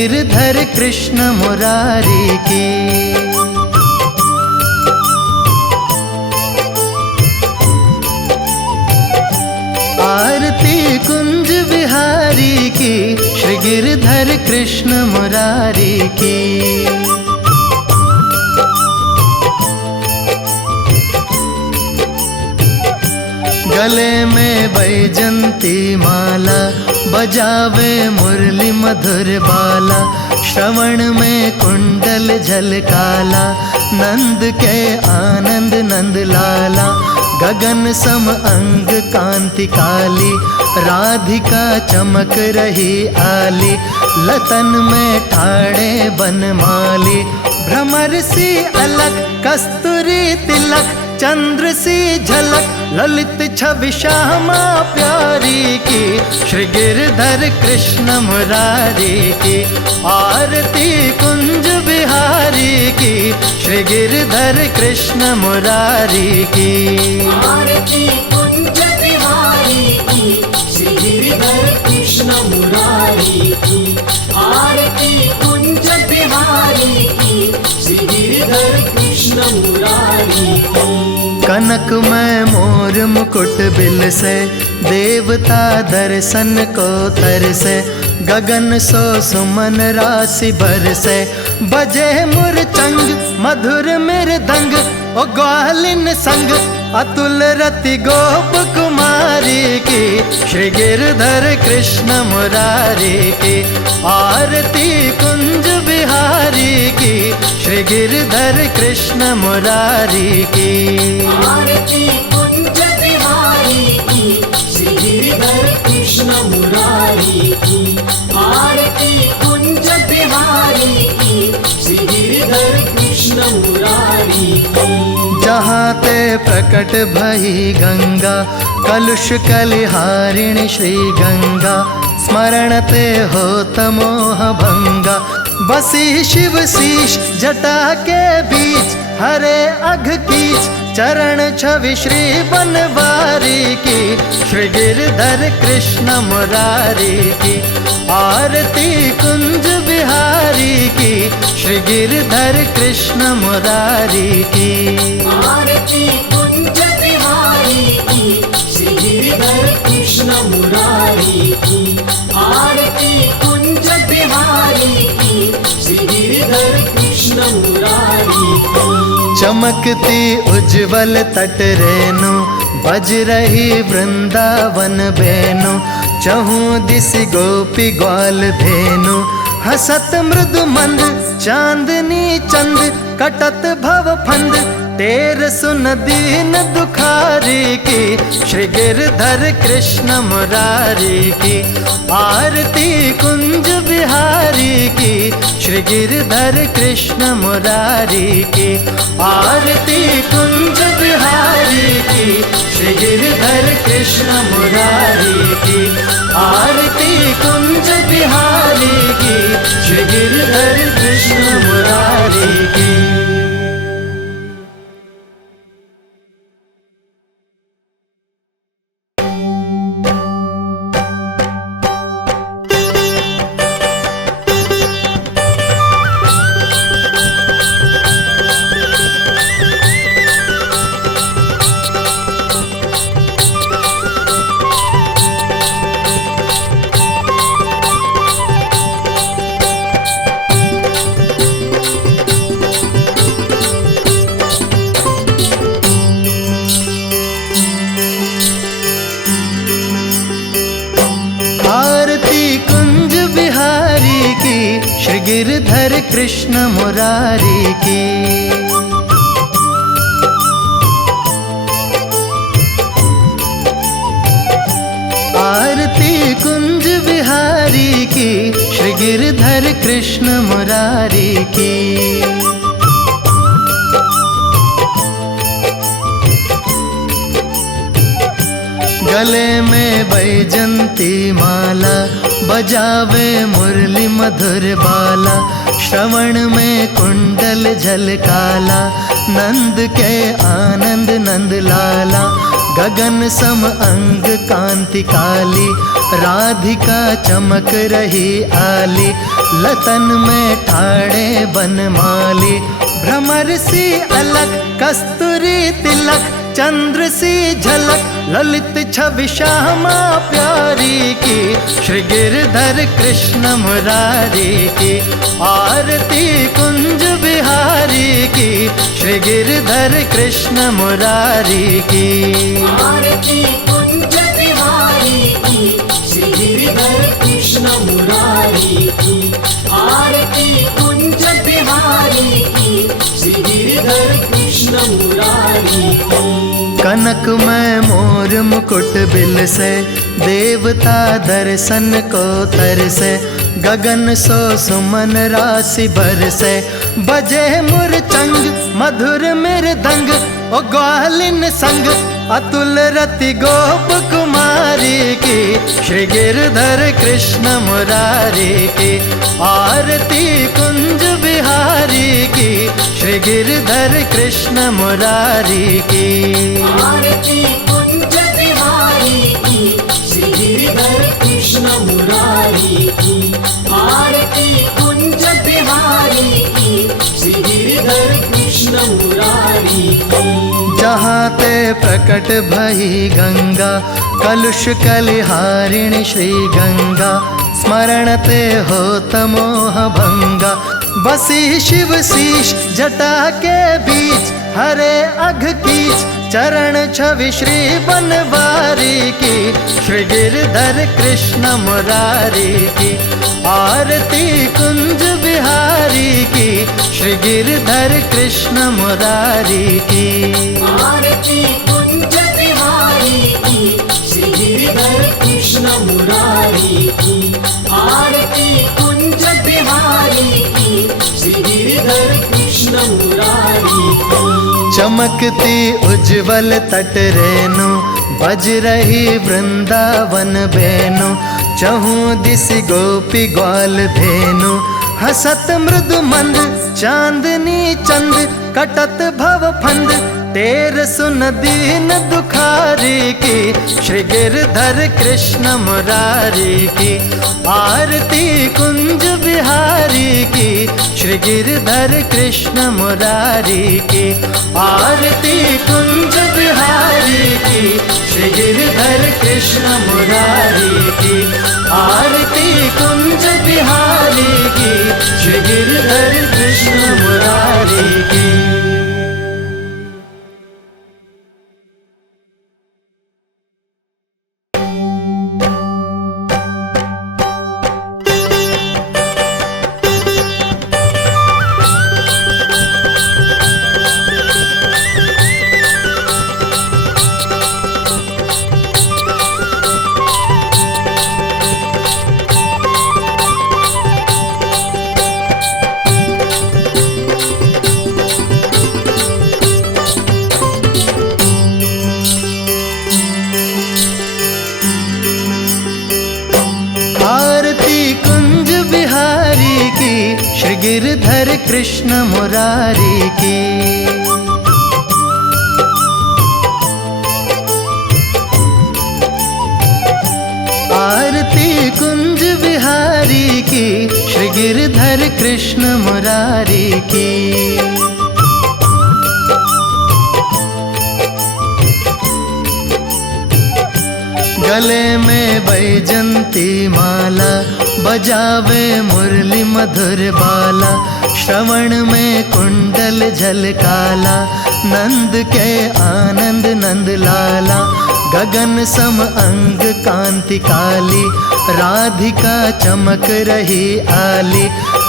गिरधर कृष्ण मुरारी की। आरती कुंज बिहारी की, श्री गिरधर कृष्ण मुरारी की। गले में बैजंती माला, बजावे मुरली मधुर बाला। श्रवण में कुंडल झलकाला, नंद के आनंद नंद लाला। गगन सम अंग कांति काली, राधिका चमक रही आली। लतन में ठाड़े बनमाली, भ्रमर सी अलग कस्तूरी तिलक। चंद्र सी झलक ललित छवि श्यामा प्यारी की, श्री गिरधर कृष्ण मुरारी की। आरती कुंज बिहारी की, श्री गिरधर कृष्ण मुरारी की। आरती कुंज बिहारी की, श्री गिरधर कृष्ण मुरारी की। आरती कुंज बिहारी की, श्री गिरधर कृष्ण मुरारी की। कनक में मोर मुकुट बिल से, देवता दर्शन को तरसे। गगन सो सुमन राशि बरसे, बजे मुरचंग मधुर मृदंग। ओ ग्वालिन संग अतुल रति गोप कुमारी की, श्री गिरधर कृष्ण मुरारी की। आरती कुंज बिहारी की, श्री गिरधर कृष्ण मुरारी की। आरती कुंज बिहारी की, श्री गिरधर कृष्ण मुरारी की। आरती कुंज बिहारी की, श्री गिरधर कृष्ण मुरारी की। जहाँ ते प्रकट भई गंगा, कलुष कलिहारिणी श्री गंगा। स्मरण ते होत मोह भंगा, बसी शिव शीश जटा के बीच। हरे अघ कीच चरण छवि श्री बनवारी की, श्री गिरधर कृष्ण मुरारी की। आरती कुंज बिहारी की, श्री गिरधर कृष्ण मुरारी की। आरती कुंज बिहारी की, श्री गिरधर कृष्ण मुरारी की। आरती कुंज बिहारी की, श्री गिरधर कृष्ण मुरारी की। चमकती उज्जवल तट रेणु, बज रही वृंदावन बेनु। चहूँ दिसि गोपी ग्वाल धेनु, हसत मृदु मंद चांदनी चंद। कटत भव फंद तेर सुन दीन दुखारी की, श्री गिरधर कृष्ण मुरारी की। आरती कुंज बिहारी की, श्री गिरधर कृष्ण मुरारी की। आरती कुंज बिहारी की, श्री गिरधर कृष्ण मुरारी की। आरती कुंज बिहारी की, श्री गिरधर कृष्ण मुरारी की। श्री गिरधर कृष्ण मुरारी की। आरती कुंज बिहारी की, श्री गिरधर कृष्ण मुरारी की। गले में बैजंती माला, बजावे मुरली मधुर बाला। श्रवण में कुंडल झलकाला, नंद के आनंद नंद लाला। गगन सम अंग कांति काली, राधिका चमक रही आली, लतन में ठाड़े बनमाली, भ्रमर सी अलग कस्तूरी तिलक, चंद्र सी झलक ललित छवि श्यामा प्यारी की, श्री गिरधर कृष्ण मुरारी की, आरती कुंज बिहारी की, श्री गिरधर कृष्ण मुरारी की। आरती कुंज बिहारी की, श्री गिरधर कृष्ण मुरारी की, आरती कुंज बिहारी की, श्री गिरधर कृष्ण मुरारी की। कनक में मोर मुकुट बिल से, देवता दर्शन को तरसे, गगन सो सुमन राशि बरसे, बजे मुरचंग मधुर मृदंग, ओ ग्वालिन संग अतुल रति गोप कुमारी की, श्री गिरधर कृष्ण मुरारी की, आरती कुंज बिहारी की, श्री गिरधर कृष्ण मुरारी की। आरती कुंज बिहारी की, श्री गिरधर कृष्ण मुरारी की, आरती कुंज बिहारी की, श्री गिरधर कृष्ण मुरारी की। जहाँ ते प्रकट भई गंगा, कलुष कलिहारिणी श्री गंगा, स्मरण ते होत मोह भंगा, बसी शिव शीश जटा के बीच, हरे अघ कीच चरण छवि श्री बनवारी की, श्री गिरधर कृष्ण मुरारी की, आरती कुंज बिहारी की, श्री गिरधर कृष्ण मुरारी की। आरती कुंज बिहारी की, श्री गिरधर कृष्ण मुरारी की, आरती कुंज बिहारी की, श्री गिरधर कृष्ण मुरारी की। चमकती उज्जवल तट रेणु, बज रही वृंदावन बेनु, चहु दिस गोपी ग्वाल धेनु, हसत मृदु मंद चांदनी चंद, कटत भव फंद तेर सुन दीन दुखारी की, श्री गिरधर कृष्ण मुरारी की, आरती कुंज बिहारी की, श्री गिरधर कृष्ण मुरारी की, आरती कुंज बिहारी की, श्री गिरधर कृष्ण मुरारी की, आरती कुंज बिहारी की, श्री गिरधर कृष्ण मुरारी की। श्री गिरधर कृष्ण मुरारी की। आरती कुंज बिहारी की, श्री गिरधर कृष्ण मुरारी की। गले में बैजंती माला, बजावे मुरली मधुर बाला, श्रवण में कुंडल झलकाला, नंद के आनंद नंद लाला। गगन सम अंग कांति काली, राधिका चमक रही आली,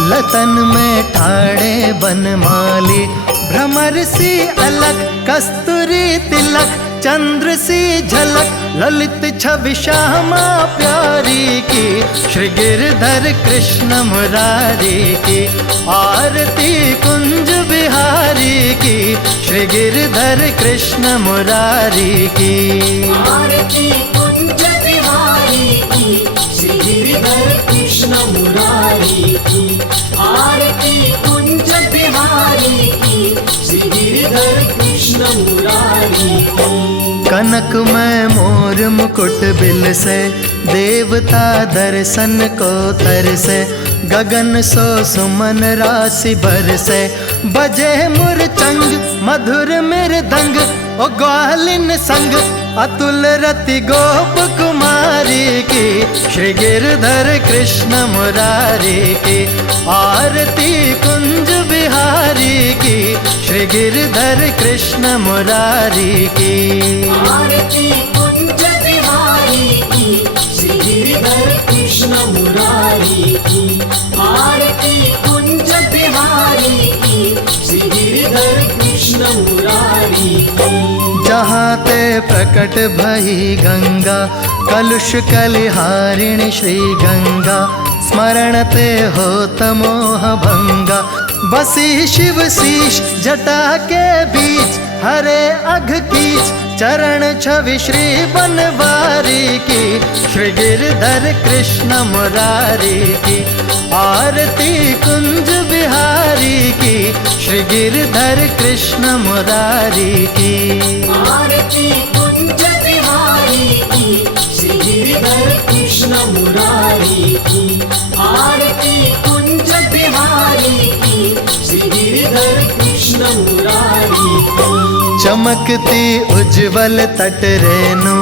लतन में ठाड़े बनमाली। भ्रमर सी अलग कस्तूरी तिलक, चंद्र सी झलक ललित छवि श्यामा प्यारी की, श्री गिरधर कृष्ण मुरारी की। आरती कुंज बिहारी की, श्री गिरधर कृष्ण मुरारी की। आरती कुंज बिहारी की, श्री गिरधर कृष्ण मुरारी की। आरती कुंज बिहारी की, श्री गिरधर कृष्ण मुरारी की। कनकमय मोर मुकुट बिल से, देवता दर्शन को तरसे, गगन सो सुमन राशि बरसे, बजे मुरचंग मधुर मृदंग, ओ ग्वालिन संग अतुल रति गोप कुमारी की, श्री गिरधर कृष्ण मुरारी की, आरती कुंज बिहारी की, श्री गिरधर कृष्ण मुरारी की। आरती कुंज बिहारी की, श्री गिरधर कृष्ण मुरारी की, आरती कुंज बिहारी की, श्री गिरधर कृष्ण मुरारी की। जहाँ ते प्रकट भई गंगा, कलुष कलिहारिणी श्री गंगा, स्मरण ते होत मोह भंगा, बसी शिव शीश जटा के बीच, हरे अघ कीच चरण छवि श्री बनवारी की, श्री गिरधर कृष्ण मुरारी की, आरती कुंज बिहारी की, श्री गिरधर कृष्ण मुरारी की। आरती कुंज बिहारी की, श्री गिरधर कृष्ण मुरारी की, आरती कुंज बिहारी की, श्री गिरधर कृष्ण मुरारी की। चमकती उज्जवल तट रेणु,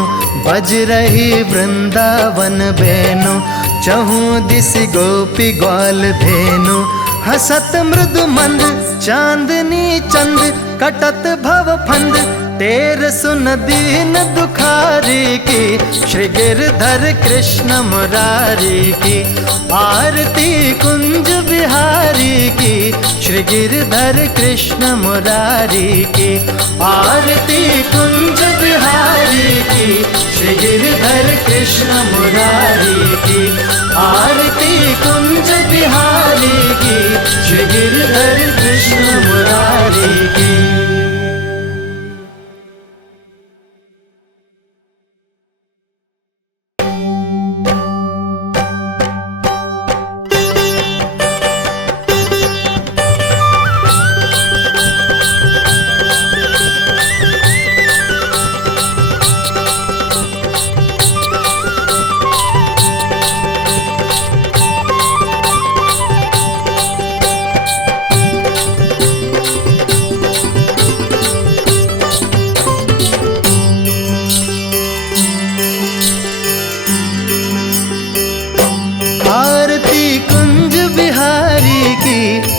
बज रही वृंदावन बेनु, चहु दिशि गोपी ग्वाल धेनु, हसत मृदु मंद चांदनी चंद, कटत भव फंद तेर सुन दीन दुखारी की, श्री गिरधर कृष्ण मुरारी की, आरती कुंज बिहारी की, श्री गिरधर कृष्ण मुरारी की, आरती कुंज बिहारी की, श्री गिरधर कृष्ण मुरारी की, आरती कुंज बिहारी की, श्री गिरधर कृष्ण मुरारी की।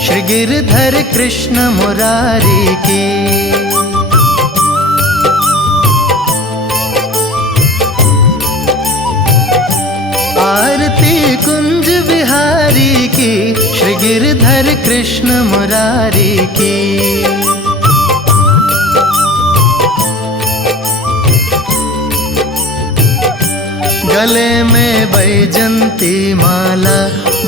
श्री गिरधर कृष्ण मुरारी की। आरती कुंज बिहारी की, श्री गिरधर कृष्ण मुरारी की। गले में बैजंती माला,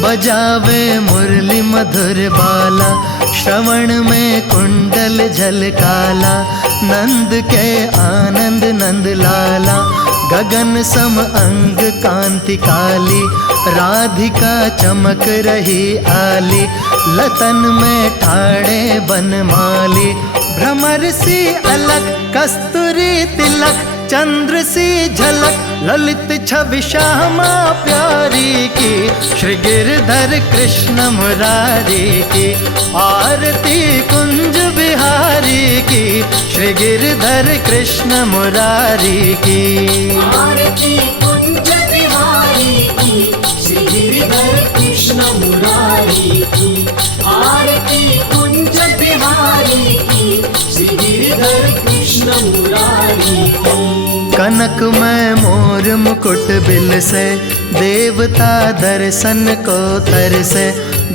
बजावे मुरली मधुर बाला, श्रवण में कुंडल झलकाला, नंद के आनंद नंद लाला, गगन सम अंग कांति काली, राधिका चमक रही आली, लतन में ठाड़े बनमाली, भ्रमर सी अलग कस्तूरी तिलक, चंद्र सी झलक ललित छवि श्यामा प्यारी की, श्री गिरधर कृष्ण मुरारी की। आरती कुंज बिहारी की, श्री गिरधर कृष्ण मुरारी की। आरती कुंज बिहारी की, श्री गिरधर कृष्ण मुरारी की। आरती कुंज बिहारी की, श्री गिरधर कृष्ण मुरारी की। कनकमय मोर मुकुट बिल से, देवता दर्शन को तरसे,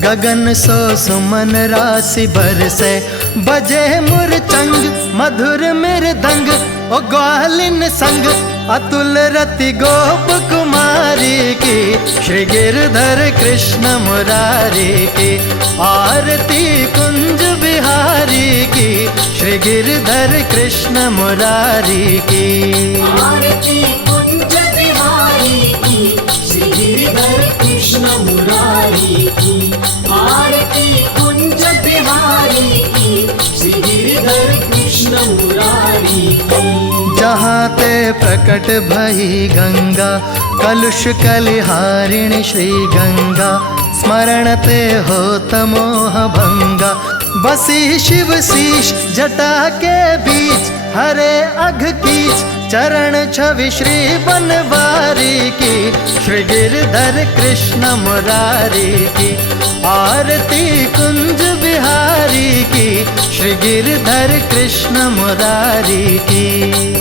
गगन सो सुमन राशि बरसे, बजे मुरचंग मधुर मृदंग, ओ ग्वालिन संग अतुल रति गोप कुमारी की, श्री गिरधर कृष्ण मुरारी की। आरती कुंज बिहारी की, श्री गिरधर कृष्ण मुरारी की। आरती कुंज बिहारी की, श्री गिरधर कृष्ण मुरारी की। आरती कुंज बिहारी की, श्री गिरधर कृष्ण मुरारी की। जहाँ ते प्रकट भई गंगा, कलुष कलिहारिणी श्री गंगा, स्मरण ते होत मोह भंगा। बसी शिव शीश जटा के बीच, हरे अघ कीच चरण छवि श्री बनवारी की। श्री गिरधर कृष्ण मुरारी की आरती कुंज बिहारी की। श्री गिरधर कृष्ण मुरारी की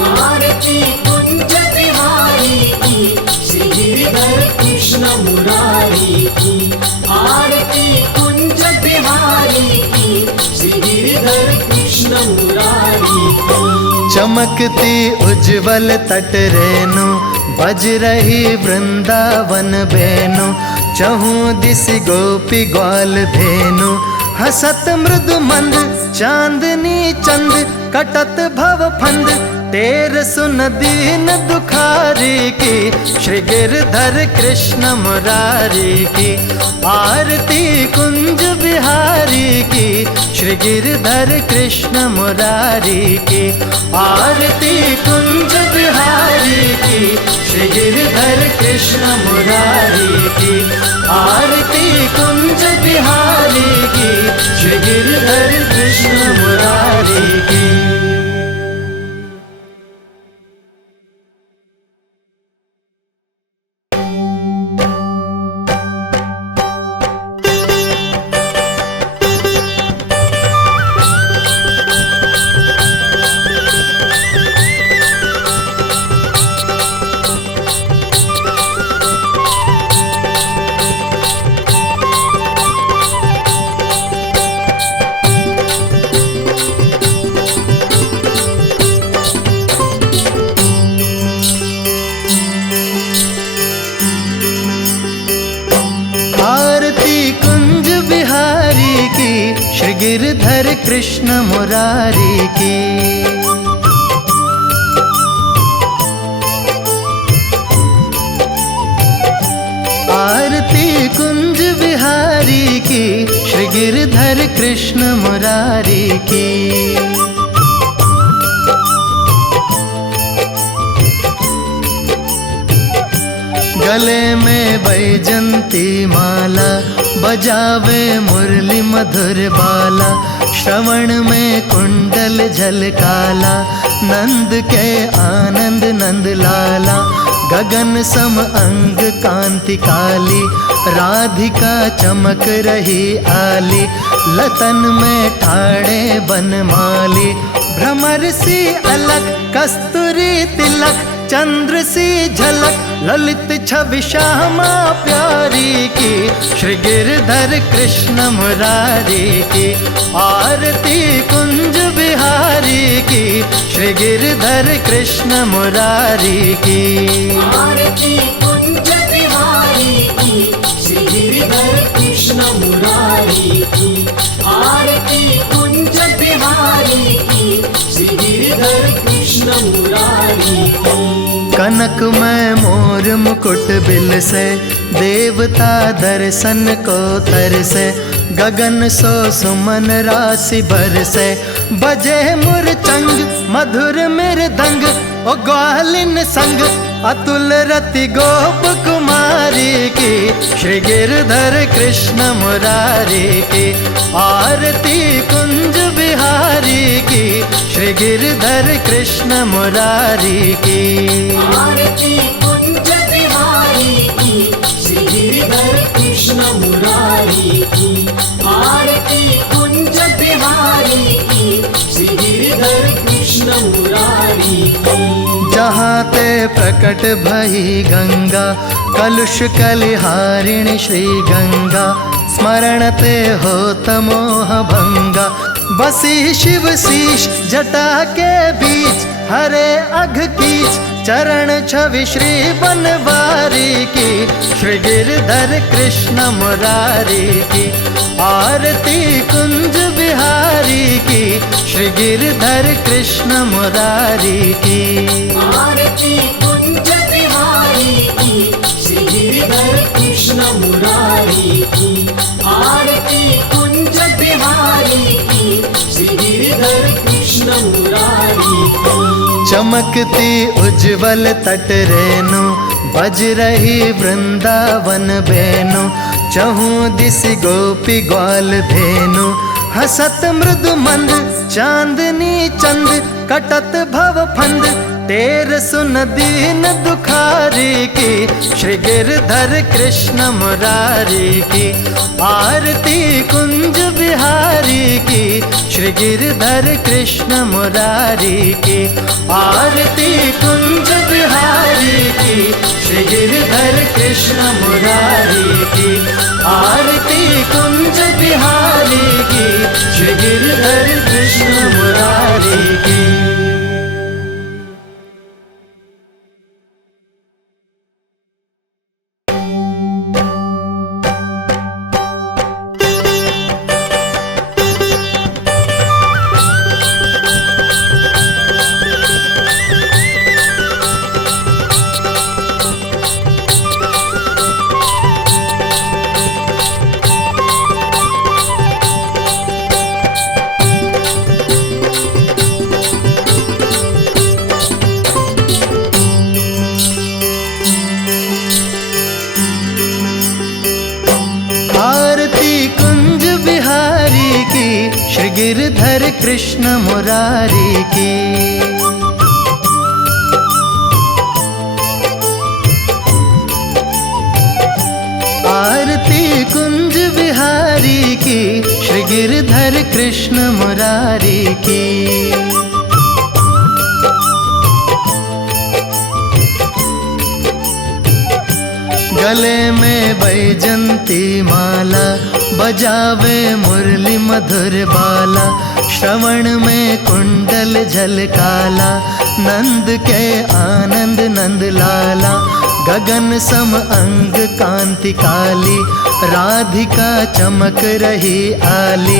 आरती कुंज बिहारी की। श्री गिरधर कृष्ण मुरारी की आरती कुंज बिहारी की। श्री गिरधर कृष्ण मुरारी की। चमकती उज्जवल तट रेणु, बज रही वृंदावन बेनु। चहूँ दिस गोपी ग्वाल धेनु, हसत मृदु मंद चांदनी चंद। कटत भव फंद तेर सुन दीन दुखारी की। श्री गिरधर कृष्ण मुरारी की आरती कुंज बिहारी की। श्री गिरधर कृष्ण मुरारी की आरती कुंज बिहारी की। श्री गिरधर कृष्ण मुरारी की आरती कुंज बिहारी की। श्री गिरधर कृष्ण मुरारी की। श्री गिरधर कृष्ण मुरारी की आरती कुंज बिहारी की। श्री गिरधर कृष्ण मुरारी की गले में बैजंती माला, बजावे मुरली मधुर बाला। श्रवण में कुंडल झलकाला, नंद के आनंद नंद लाला। गगन सम अंग कांति काली, राधिका चमक रही आली। लतन में ठाड़े बनमाली, भ्रमर सी अलग कस्तूरी तिलक। चंद्र सी झलक ललित छवि श्यामा प्यारी की। श्री गिरधर कृष्ण मुरारी की आरती कुंज बिहारी की। श्री गिरधर कृष्ण मुरारी की आरती कुंज बिहारी की। श्री गिरधर कृष्ण मुरारी की आरती कुंज बिहारी की। श्री गिरधर कृष्ण मुरारी की। कनक में मोर मुकुट बिल से, देवता दर्शन को तरसे। गगन सो सुमन राशि बरसे, बजे मुरचंग मधुर मृदंग। ओ ग्वालिन संग अतुल रति गोप कुमारी की। श्री गिरधर कृष्ण मुरारी की आरती कुंज बिहारी की। श्री गिरधर कृष्ण मुरारी की आरती कुंज बिहारी की। श्री गिरधर कृष्ण मुरारी की आरती कुंज बिहारी की। श्री गिरधर कृष्ण मुरारी की। जहाँ ते प्रकट भई गंगा, कलुष कलिहारिणी श्री गंगा। स्मरण ते होत मोह भंगा, बसी शिव शीश जटा के बीच। हरे अघ कीच चरण छवि श्री बनवारी की। श्री गिरधर कृष्ण मुरारी की आरती कुंज बिहारी की। श्री गिरधर कृष्ण मुरारी की आरती कुंज बिहारी की। श्री गिरधर कृष्ण मुरारी की आरती कुंज बिहारी की। श्री गिरधर कृष्ण मुरारी की चमकती उज्जवल तट रेनु बज रही वृंदावन बेनु चहूँ दिस गोपी ग्वाल धेनु हसत मृदु मंद चांदनी चंद कटत भव फंद तेर सुन दीन दुखारी की श्री गिरधर कृष्ण मुरारी की आरती कुंज बिहारी की श्री गिरधर कृष्ण मुरारी की आरती कुंज बिहारी की श्री गिरधर कृष्ण मुरारी की आरती कुंज बिहारी की श्री गिरधर कृष्ण मुरारी की। श्री गिरधर कृष्ण मुरारी की आरती कुंज बिहारी की श्री गिरधर कृष्ण मुरारी की गले में बैजंती माला बजावे मुरली मधुर बाला श्रवण में कुंडल झलकाला नंद के आनंद नंद लाला गगन सम अंग कांति काली राधिका चमक रही आली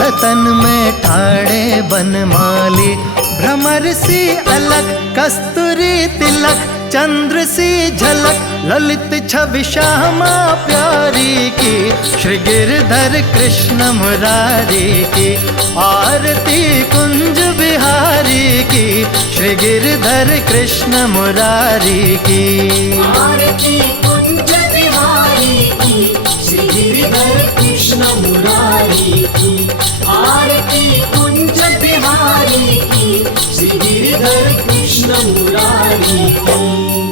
लतन में ठाड़े बनमाली भ्रमर सी अलग कस्तूरी तिलक चंद्र सी झलक ललित छवि श्यामा प्यारी की श्री गिरधर कृष्ण मुरारी की आरती कुंज बिहारी की श्री गिरधर कृष्ण मुरारी की आरती कुंज बिहारी की श्री गिरधर कृष्ण मुरारी की आरती कुंज बिहारी की श्री गिरधर कृष्ण मुरारी की।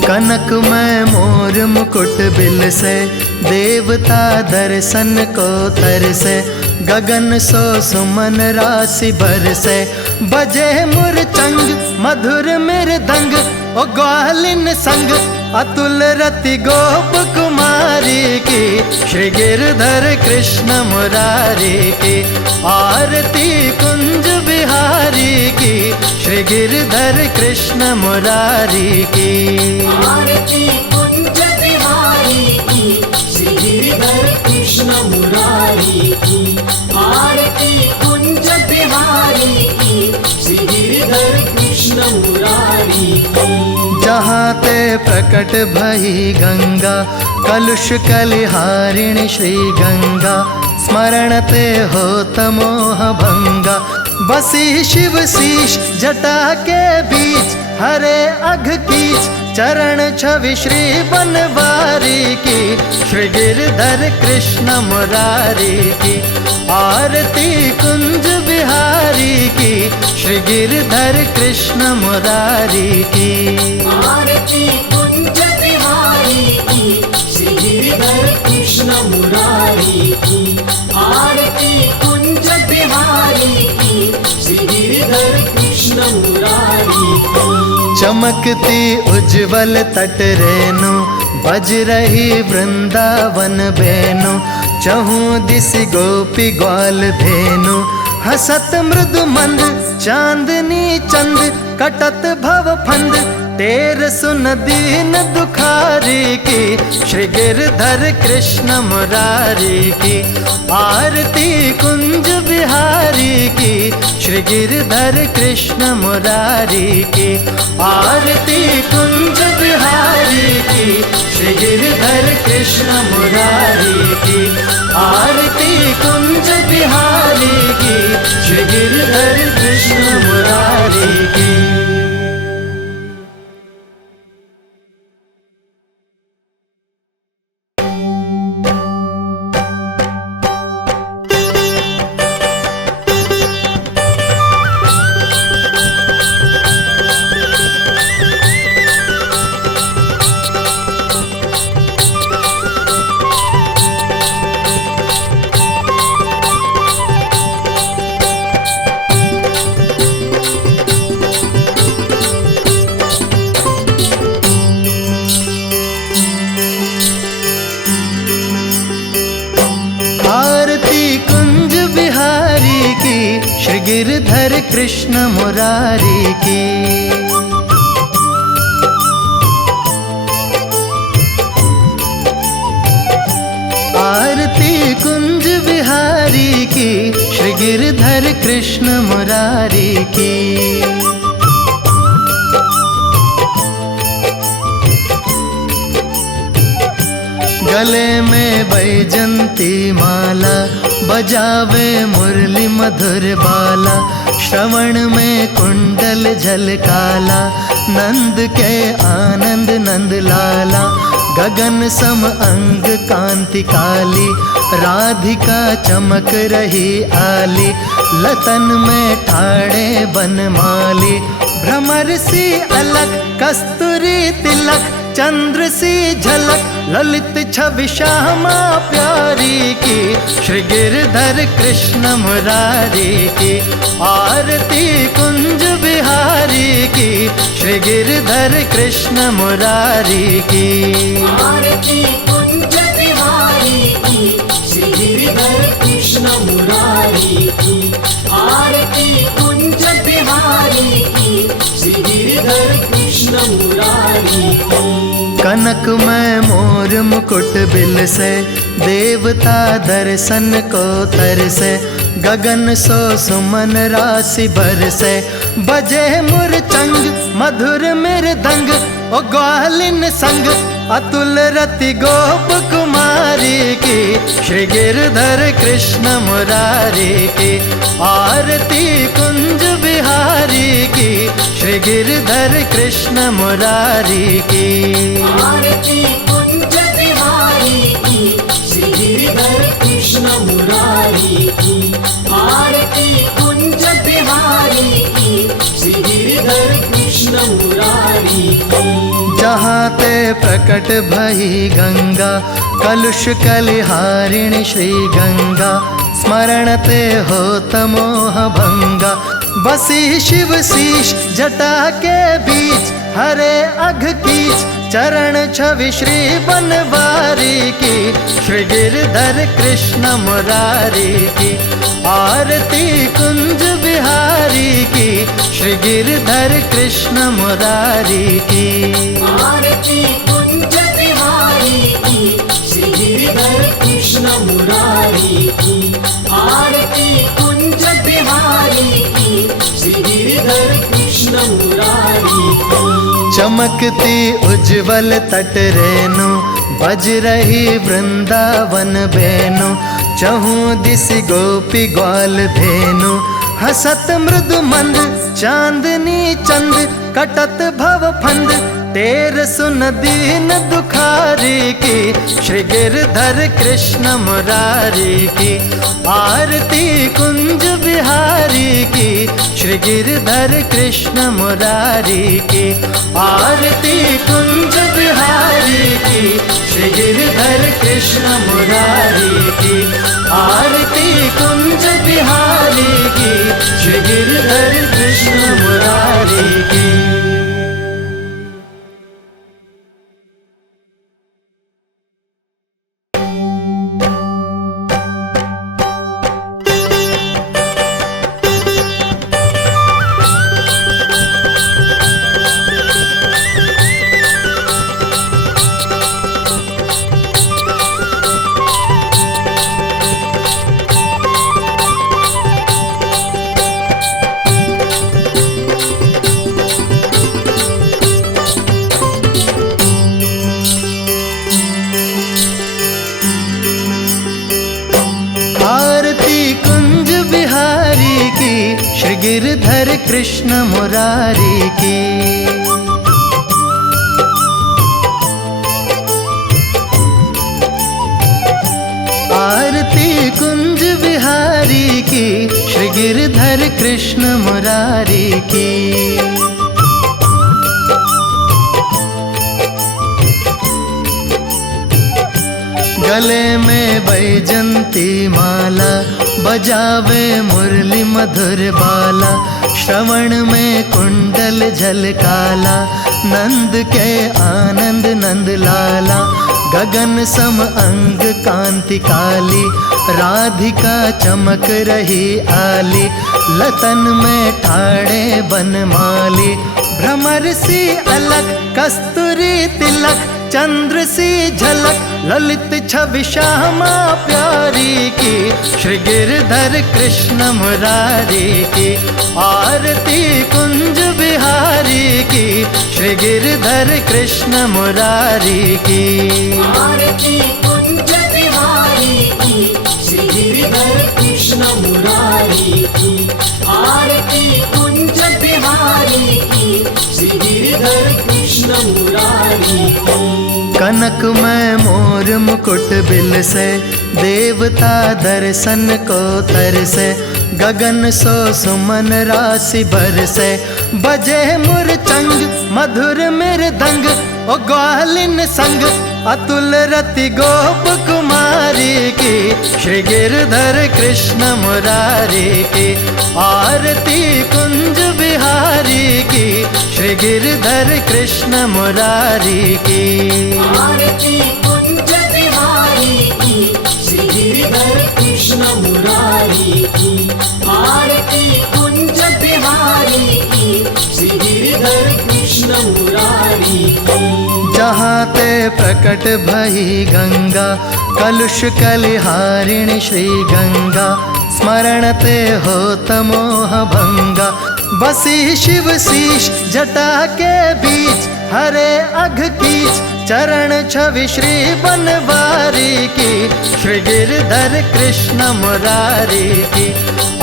कनक में मोर मुकुट बिल से देवता दर्शन को तरसे गगन सो सुमन राशि बरसे बजे मुरचंग मधुर मृदंग ओ ग्वालिन संग अतुल रति गोप कुमारी की श्री गिरधर कृष्ण मुरारी की आरती कुंज बिहारी की श्री गिरधर कृष्ण मुरारी की आरती कुंज बिहारी की श्री गिरधर कृष्ण मुरारी की आरती कुंज बिहारी की श्री गिरधर कृष्ण मुरारी की। जहाँ ते प्रकट भई गंगा कलुष कलिहारिणी श्री गंगा स्मरण ते हो तमोह भंगा बसी शिव शीश जटा के बीच हरे अघ कीच चरण छवि श्री बनवारी की श्री गिरधर कृष्ण मुरारी की आरती कुंज बिहारी की श्री गिरधर कृष्ण मुरारी की आरती कुंज बिहारी की श्री गिरधर कृष्ण मुरारी की आरती कुंज बिहारी की श्री गिरधर कृष्ण मुरारी की। चमकती उज्जवल तट रेनु बज रही वृंदावन बेनु चहूँ दिस गोपी ग्वाल धेनु हसत मृदु मंद चांदनी चंद कटत भव फंद तेर सुन दीन दुखारी की श्री गिरधर कृष्ण मुरारी की आरती कुंज बिहारी की श्री गिरधर कृष्ण मुरारी की आरती कुंज बिहारी की श्री गिरधर कृष्ण मुरारी की आरती कुंज बिहारी की श्री गिरधर कृष्ण मुरारी की। कृष्ण मुरारी की। आरती कुंज बिहारी की, श्री गिरधर कृष्ण मुरारी की। गले में बैजंती माला, बजावे मुरली मधुर बाला। श्रवण में कुंडल झलकाला, नंद के आनंद नंद लाला। गगन सम अंग कांति काली, राधिका चमक रही आली। लतन में ठाड़े बनमाली, भ्रमर सी अलग कस्तूरी तिलक। चंद्र सी झलक ललित छवि श्यामा प्यारी की, श्री गिरधर कृष्ण मुरारी की। आरती कुंज बिहारी की, श्री गिरधर कृष्ण मुरारी की। आरती कुंज बिहारी की, श्री गिरधर कृष्ण मुरारी की। आरती कुंज बिहारी की, श्री गिरधर कृष्ण मुरारी की। कनक में मोर मुकुट बिल से, देवता दर्शन को तरसे। गगन सो सुमन राशि बरसे, बजे मुरचंग मधुर मृदंग। ओ ग्वालिन संग अतुल रति गोप कुमारी की, श्री गिरधर कृष्ण मुरारी की। आरती कुंज बिहारी की, श्री गिरधर कृष्ण मुरारी की। आरती कुंज बिहारी की, श्री गिरधर कृष्ण मुरारी की। आरती कुंज बिहारी की, श्री गिरधर कृष्ण मुरारी की। जहाँ ते प्रकट भई गंगा, कलुष कलिहारिणी श्री गंगा। स्मरण ते होत मोह भंगा, बसी शिव शीश जटा के बीच। हरे अघ कीच चरण छवि श्री बनवारी की, श्री गिरधर कृष्ण मुरारी की। आरती कुंज बिहारी की, श्री गिरधर कृष्ण मुरारी की। आरती कुंज बिहारी की, श्री गिरधर कृष्ण मुरारी की। आरती कुंज बिहारी की, श्री गिरधर कृष्ण मुरारी की। चमकती उज्जवल तट रेणु, बज रही वृंदावन बेनु। चहु दिस गोपी ग्वाल धेनु, हसत मृदु मंद चांदनी चंद। कटत भव फंद तेर सुन दीन दुखारी की, श्री गिरधर कृष्ण मुरारी की। आरती कुंज बिहारी की, श्री गिरधर कृष्ण मुरारी की। आरती कुंज बिहारी की, श्री गिरधर कृष्ण मुरारी की। आरती कुंज बिहारी की, श्री गिरधर कृष्ण मुरारी की। श्री गिरधर कृष्ण मुरारी की। आरती कुंज बिहारी की, श्री गिरधर कृष्ण मुरारी की। गले में बैजंती माला, बजावे मुरली मधुर बाला। श्रवण में कुंडल झलकाला, नंद के आनंद नंद लाला। गगन सम अंग कांति काली, राधिका चमक रही आली, लतन में ठाड़े बनमाली, भ्रमर सी अलग कस्तूरी तिलक, चंद्र सी झलक ललित छवि श्यामा प्यारी की, श्री गिरधर कृष्ण मुरारी की, आरती कुंज बिहारी की, श्री गिरधर कृष्ण मुरारी की। आरती कुंज बिहारी की, श्री गिरधर कृष्ण मुरारी की, आरती कुंज बिहारी की, श्री गिरधर कृष्ण मुरारी की। कनक में मोर मुकुट बिल से, देवता दर्शन को तरसे, गगन सो सुमन राशि बरसे, बजे मुरचंग मधुर मृदंग, ओ ग्वालिन संग अतुल रति गोप कुमारी की, श्री गिरधर कृष्ण मुरारी की, आरती कुंज बिहारी की, श्री गिरधर कृष्ण मुरारी की। आरती कुंज बिहारी की, श्री गिरधर कृष्ण मुरारी की, आरती कुंज बिहारी की, श्री गिरधर कृष्ण मुरारी की। जहाँ ते प्रकट भई गंगा, कलुष कलिहारिणी श्री गंगा, स्मरण ते होत मोह भंगा, बसी शिव शीश जटा के बीच, हरे अघ कीच चरण छवि श्री बनवारी की, श्री गिरधर कृष्ण मुरारी की,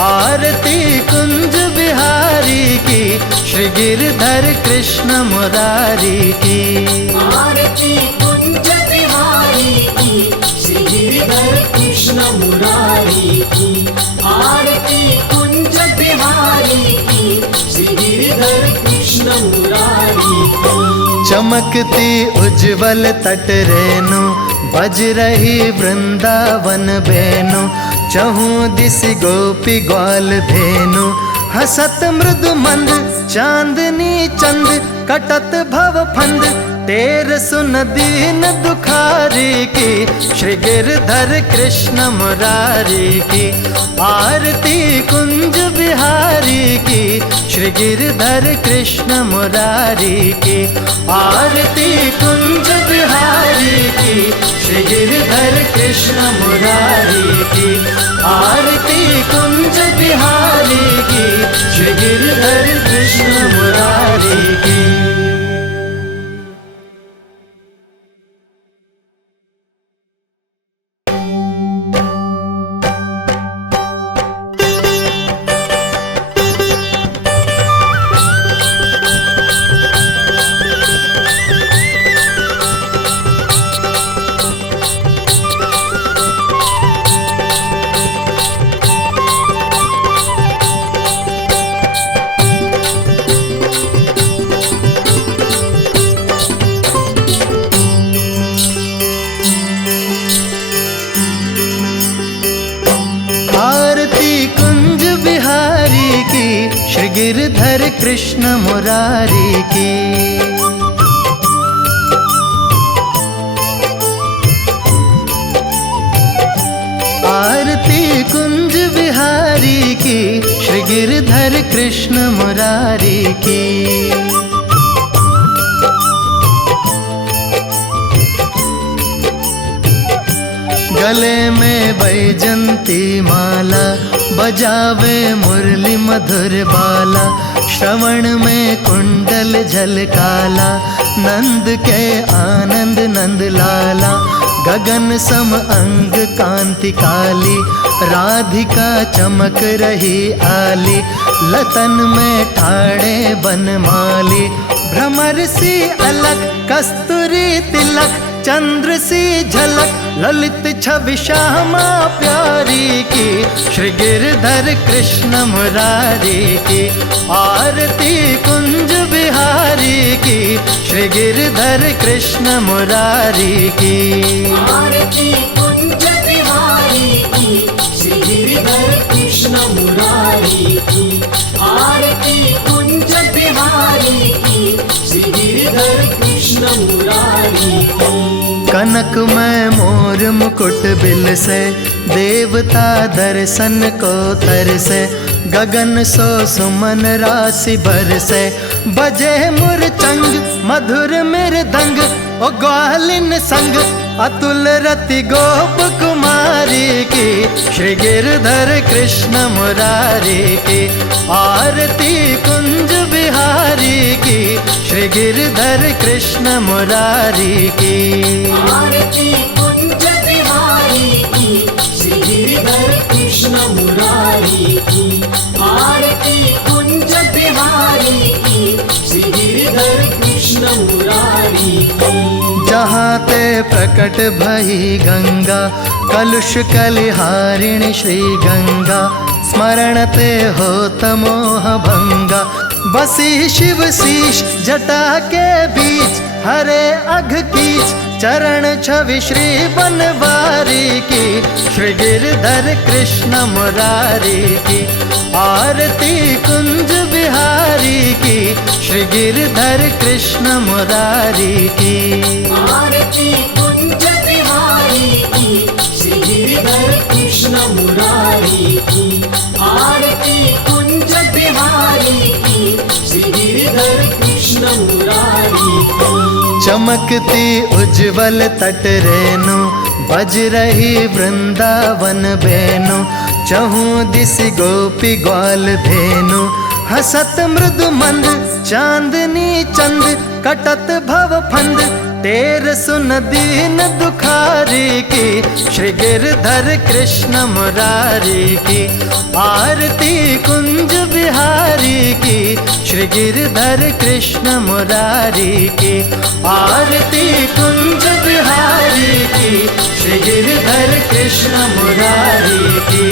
आरती कुंज बिहारी की, श्री गिरधर कृष्ण मुरारी की। आरती कुंज बिहारी की, श्री गिरधर कृष्ण मुरारी की, आरती कुंज बिहारी की, श्री गिरधर कृष्ण मुरारी की। चमकती उज्जवल तट रेणु, बज रही वृंदावन बेनु, चहु दिस गोपी ग्वाल धेनु, हसत मृदु मंद चांदनी चंद, कटत भव फंद तेर सुन दीन दुखारी की, श्री गिरधर कृष्ण मुरारी की, आरती कुंज बिहारी की, श्री गिरधर कृष्ण मुरारी की, आरती कुंज बिहारी की, श्री गिरधर कृष्ण मुरारी की, आरती कुंज बिहारी की, श्री गिरधर कृष्ण मुरारी की। श्री गिरधर कृष्ण मुरारी की। आरती कुंज बिहारी की, श्री गिरधर कृष्ण मुरारी की। गले में बैजंती माला, बजावे मुरली मधुर बाला, श्रवण में कुंडल झलकाला, नंद के आनंद नंद लाला, गगन सम अंग कांति काली, राधिका चमक रही आली, लतन में ठाड़े बनमाली, भ्रमर सी अलग कस्तूरी तिलक, चंद्र सी झलक ललित छवि श्यामा प्यारी की, श्री गिरधर कृष्ण मुरारी की। आरती कुंज बिहारी की, श्री गिरधर कृष्ण मुरारी की। आरती कुंज बिहारी की, श्री गिरधर कृष्ण मुरारी की। आरती कुंज बिहारी की, श्री गिरधर कृष्ण कृष्ण मुरारी की। कनकमय मोर मुकुट बिल से देवता दर्शन को तरसे, गगन सो सुमन राशि बरसे, बजे मुरचंग मधुर मृदंग, ओ ग्वालिन संग अतुल रति गोप कुमारी की, श्री गिरधर कृष्ण मुरारी की। आरती कुंज बिहारी की, श्री गिरधर कृष्ण मुरारी की। आरती कुंज बिहारी की, श्री गिरधर कृष्ण मुरारी की। आरती कुंज बिहारी की, श्री गिरधर कृष्ण मुरारी की। जहाँ ते प्रकट भई गंगा, कलुष कलिहारिणी श्री गंगा, स्मरण ते होत मोह भंगा, बसी शिव शीश जटा के बीच, हरे अघ कीच चरण छवि श्री बनवारी की, श्री गिरधर कृष्ण मुरारी की। आरती कुंज बिहारी की, श्री गिरधर कृष्ण मुरारी की। आरती कुंज बिहारी की, श्री गिरधर कृष्ण मुरारी की। आरती कुंज बिहारी की, श्री गिरधर कृष्ण मुरारी की। चमकती उज्जवल तट रेणु, बज रही वृंदावन बेनु, चहूँ दिशि गोपी ग्वाल धेनु, हसत मृदु मंद चांदनी चंद, कटत भव फंद तेर सुन दीन दुखारी की, श्री गिरधर कृष्ण मुरारी की। आरती कुंज बिहारी की, श्री गिरधर कृष्ण मुरारी की। आरती कुंज बिहारी की, श्री गिरधर कृष्ण मुरारी की।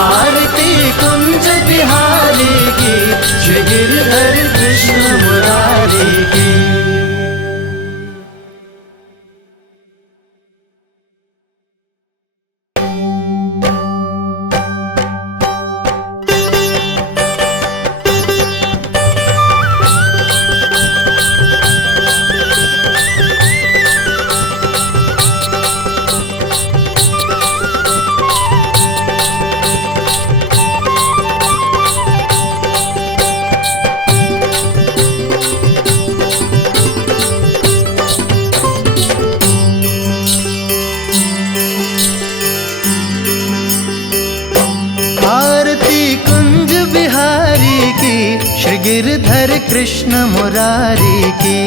आरती कुंज बिहारी की, श्री गिरधर कृष्ण मुरारी की। श्री गिरधर कृष्ण मुरारी की।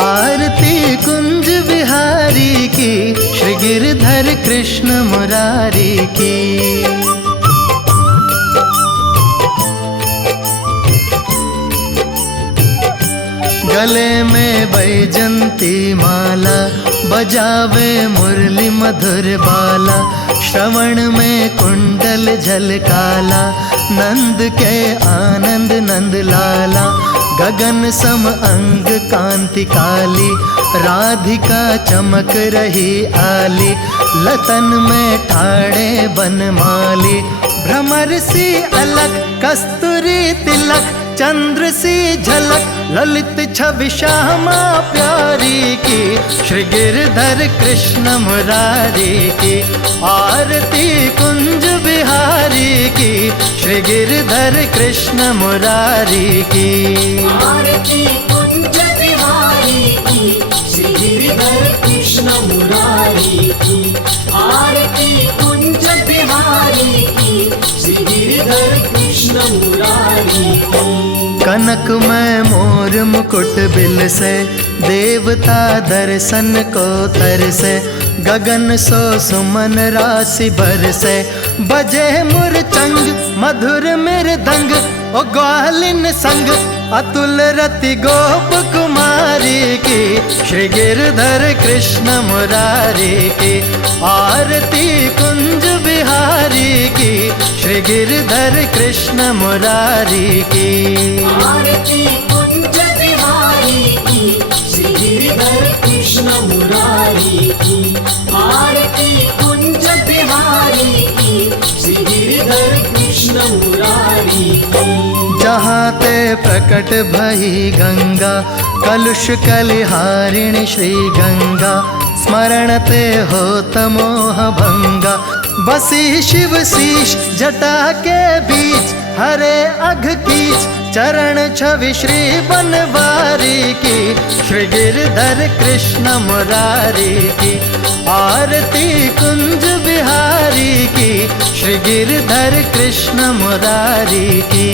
आरती कुंज बिहारी की, श्री गिरधर कृष्ण मुरारी की। गले में बैजंती माला, बजावे मुरली मधुर बाला, श्रवण में कुंडल झलकाला, नंद के आनंद नंद लाला, गगन सम अंग कांति काली, राधिका चमक रही आली, लतन में ठाड़े बनमाली, भ्रमर सी अलक कस्तूरी तिलक, चंद्र सी झलक ललित छवि श्यामा प्यारी की, श्री गिरधर कृष्ण मुरारी की। आरती कुंज बिहारी की, श्री गिरधर कृष्ण मुरारी की। आरती कुंज बिहारी की, श्री गिरधर कृष्ण मुरारी की। आरती कुंज बिहारी की, श्री गिरधर कृष्ण मुरारी की। कनकमय मोर मुकुट बिल से, देवता दर्शन को तरसे, गगन सो सुमन राशि बरसे, बजे मुरचंग मधुर मृदंग, ओ ग्वालिन संग अतुल रति गोप कुमारी की, श्री गिरधर कृष्ण मुरारी की। आरती कुंज बिहारी की, श्री गिरधर कृष्ण मुरारी की। आरती कुंज बिहारी की, श्री गिरधर कृष्ण मुरारी की। आरती कुंज बिहारी की, श्री गिरधर कृष्ण कृष्ण मुरारी की। जहाँ ते प्रकट भई गंगा कलुष कलिहारिणी श्री गंगा, स्मरण ते होत मोह भंगा। बसी शिव शीश जटा के बीच, हरे अघ कीच चरण छवि श्री बनवारी की। श्री गिरधर कृष्ण मुरारी की आरती कुंज बिहारी की। श्री गिरधर कृष्ण मुरारी की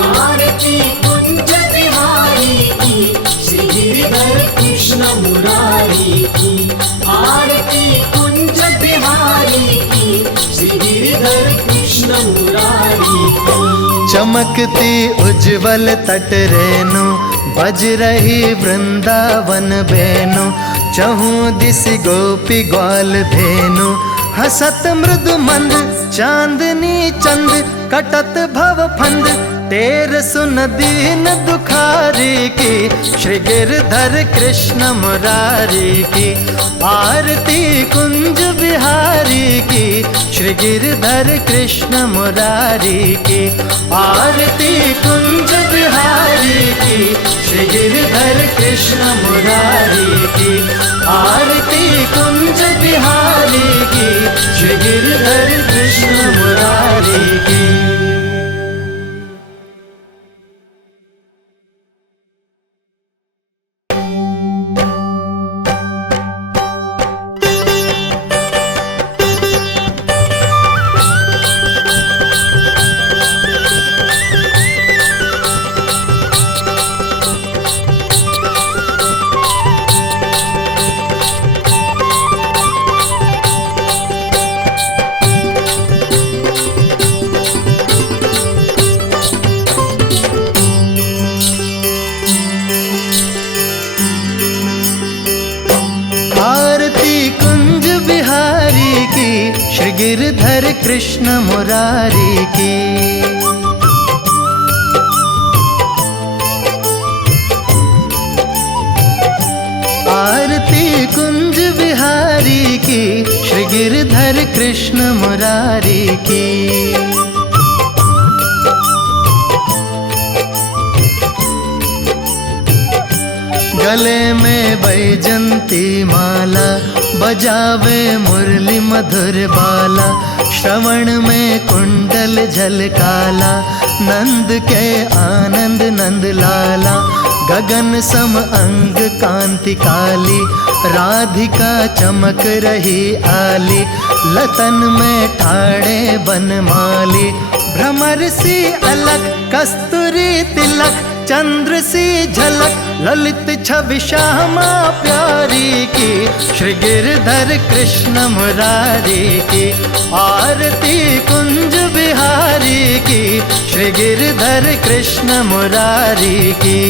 आरती कुंज बिहारी की। श्री गिरधर कृष्ण मुरारी की आरती कुंज बिहारी की। श्री गिरधर कृष्ण मुरारी की। चमकती उज्जवल तट रेनु, बज रही वृंदावन बेनु। चहु दिस गोपी ग्वाल धेनु, हसत मृदु मंद चांदनी चंद। कटत भव फंद तेर सुन दीन दुखारी की। श्री गिरधर कृष्ण मुरारी की आरती कुंज बिहारी की। श्री गिरधर कृष्ण मुरारी की आरती कुंज बिहारी की। श्री गिरधर कृष्ण मुरारी की आरती कुंज बिहारी की। श्री गिरधर कृष्ण मुरारी की। श्री गिरधर कृष्ण मुरारी की आरती कुंज बिहारी की। श्री गिरधर कृष्ण मुरारी की गले में बैजंती माला, बजावे मुरली मधुर बाला। श्रवण में कुंडल झलकाला, नंद के आनंद नंद लाला। गगन सम अंग कांति काली, राधिका चमक रही आली। लतन में ठाड़े बनमाली, भ्रमर सी अलग कस्तूरी तिलक। चंद्र सी झलक ललित छवि श्यामा प्यारी की। श्री गिरधर कृष्ण मुरारी की आरती कुंज बिहारी की। श्री गिरधर कृष्ण मुरारी की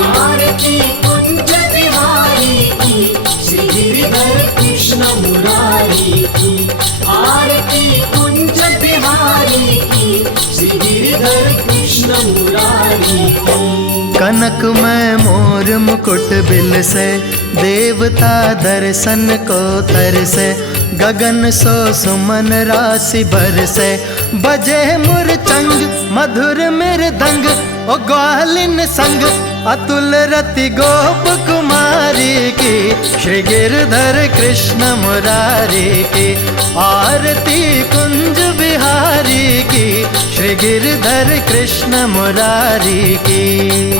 आरती कुंज बिहारी की। श्री गिरधर कृष्ण मुरारी की आरती कुंज बिहारी की। श्री गिरधर कृष्ण मुरारी की। कनक में मोर मुकुट बिल से, देवता दर्शन को तरसे। गगन सो सुमन राशि बरसे, बजे मुरचंग मधुर मृदंग। ओ ग्वालिन संग अतुल रति गोप कुमारी की। श्री गिरधर कृष्ण मुरारी की आरती कुंज बिहारी की। श्री गिरधर कृष्ण मुरारी की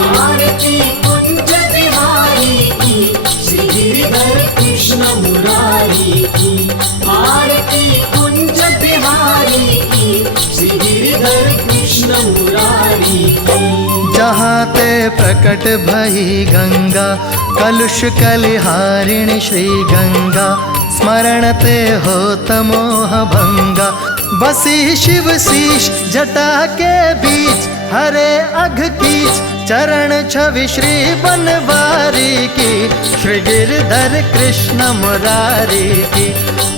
आरती कुंज बिहारी की। श्री गिरधर कृष्ण मुरारी की आरती कुंज बिहारी की। श्री गिरधर कृष्ण मुरारी की। जहाँ ते प्रकट भई गंगा कलुष कलिहारिणी श्री गंगा। स्मरण ते होत मोह भंगा, बसी शिव शीश जटा के बीच। हरे अघ कीच चरण छवि श्री बनवारी की। श्री गिरधर कृष्ण मुरारी की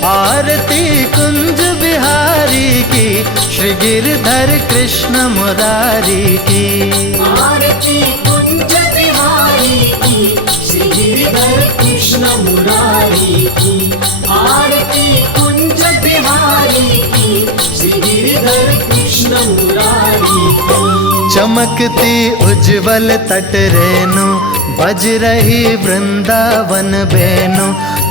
आरती कुंज बिहारी की। श्री गिरधर कृष्ण मुरारी की आरती कुंज बिहारी की। श्री गिरधर कृष्ण मुरारी की आरती कुंज बिहारी की। श्री गिरधर कृष्ण मुरारी चमकती उज्जवल तट रेनु, बज रही वृंदावन बेनु।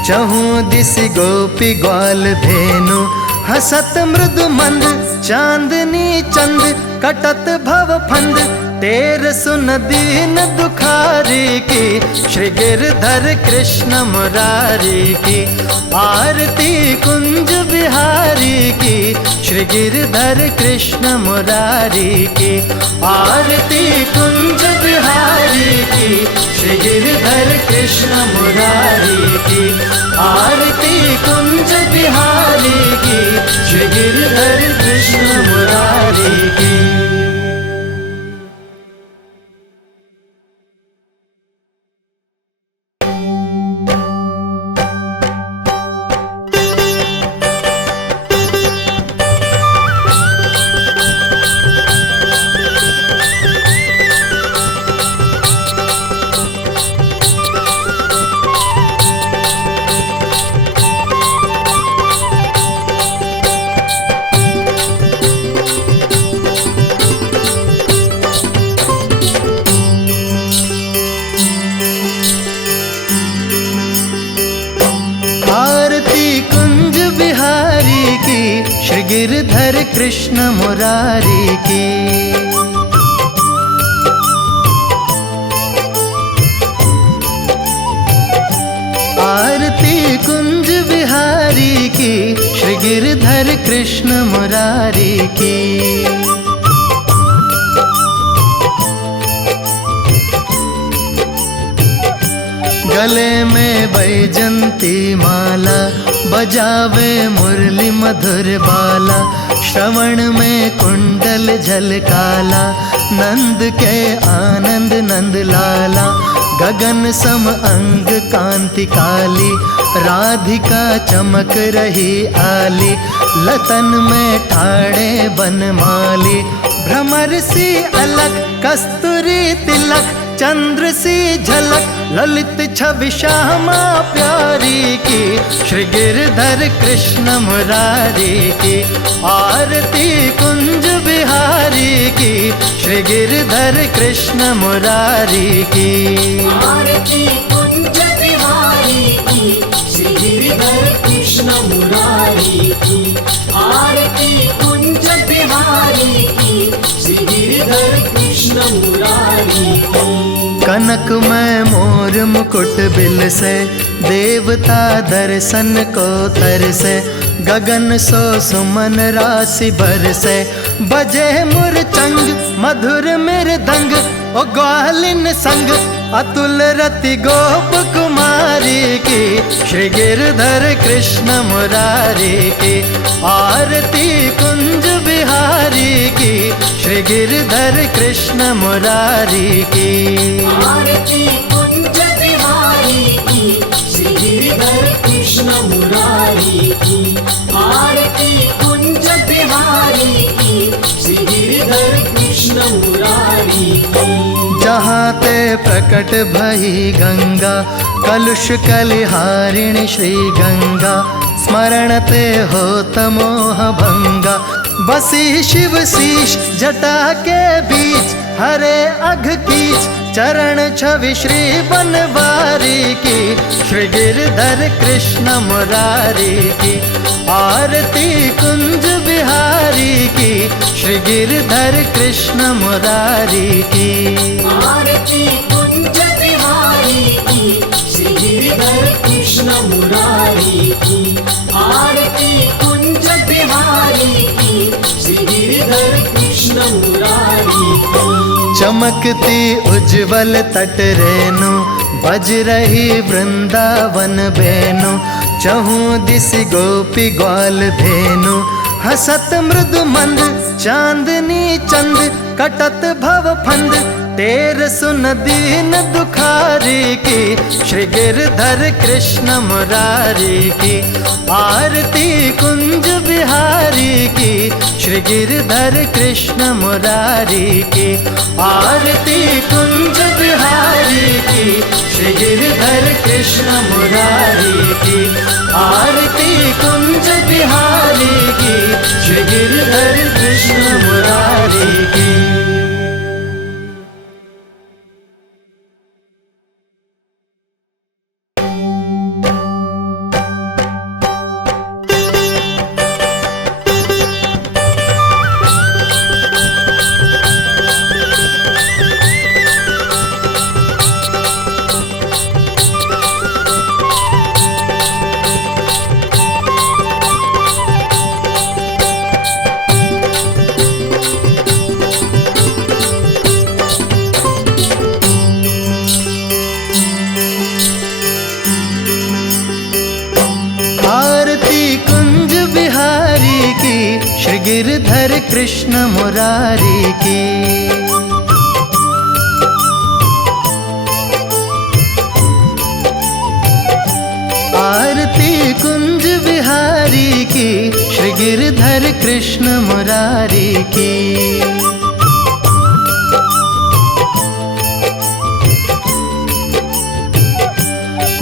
चहूँ दिस गोपी ग्वाल धेनु, हसत मृदु मंद चांदनी चंद। कटत भव फंद तेर सुन दीन दुखारी की, श्री गिरधर कृष्ण मुरारी की। आरती कुंज बिहारी की, श्री गिरधर कृष्ण मुरारी की। आरती कुंज बिहारी की, श्री गिरधर कृष्ण मुरारी की। आरती कुंज बिहारी की, श्री गिरधर कृष्ण मुरारी की। श्री गिरधर कृष्ण मुरारी की। आरती कुंज बिहारी की, श्री गिरधर कृष्ण मुरारी की। गले में बैजंती माला, बजावे मुरली मधुर बाला। श्रवण में कुंडल झलकाला, नंद के आनंद नंद लाला। गगन सम अंग कांति काली, राधिका चमक रही आली। लतन में ठाड़े बनमाली, भ्रमर सी अलग कस्तूरी तिलक। चंद्र सी झलक ललित छवि श्यामा प्यारी की, श्री गिरधर कृष्ण मुरारी की। आरती कुंज बिहारी की, श्री गिरधर कृष्ण मुरारी की। आरती कुंज बिहारी की, श्री गिरधर कृष्ण मुरारी की। आरती कुंज बिहारी की, श्री गिरधर कृष्ण मुरारी की। कनक में मोर मुकुट बिल से, देवता दर्शन को तरसे। गगन सो सुमन राशि बरसे, बजे मुरचंग मधुर मृदंग। ओ ग्वालिन संग अतुल रति गोप कुमारी की, श्री गिरधर कृष्ण मुरारी की। आरती कुंज बिहारी की, श्री गिरधर कृष्ण मुरारी की। आरती कुंज बिहारी की, श्री गिरधर कृष्ण मुरारी की। आरती कुंज बिहारी की, श्री गिरधर कृष्ण मुरारी की। जहाँ ते प्रकट भई गंगा, कलुष कलिहारिणी श्री गंगा। स्मरण ते होत मोह भंगा, बसी शिव शीश जटा के बीच। हरे अघ कीच चरण छवि श्री बनवारी की, श्री गिरधर कृष्ण मुरारी की। आरती कुंज बिहारी की, श्री गिरधर कृष्ण मुरारी की। आरती कुंज बिहारी की, श्री गिरधर कृष्ण मुरारी की। आरती कुंज बिहारी की, श्री गिरधर कृष्ण मुरारी की। चमकती उज्जवल तट रेनु, बज रही वृंदावन बेनु। चहूँ दिस गोपी ग्वाल धेनु, हसत मृदु मंद चांदनी चंद। कटत भव फंद तेर सुन दीन दुखारी की, श्री गिरधर कृष्ण मुरारी की। आरती कुंज बिहारी की, श्री गिरधर कृष्ण मुरारी की। आरती कुंज बिहारी की, श्री गिरधर कृष्ण मुरारी की। आरती कुंज बिहारी की, श्री गिरधर कृष्ण मुरारी की। कृष्ण मुरारी की। आरती कुंज बिहारी की, श्री गिरधर कृष्ण मुरारी की।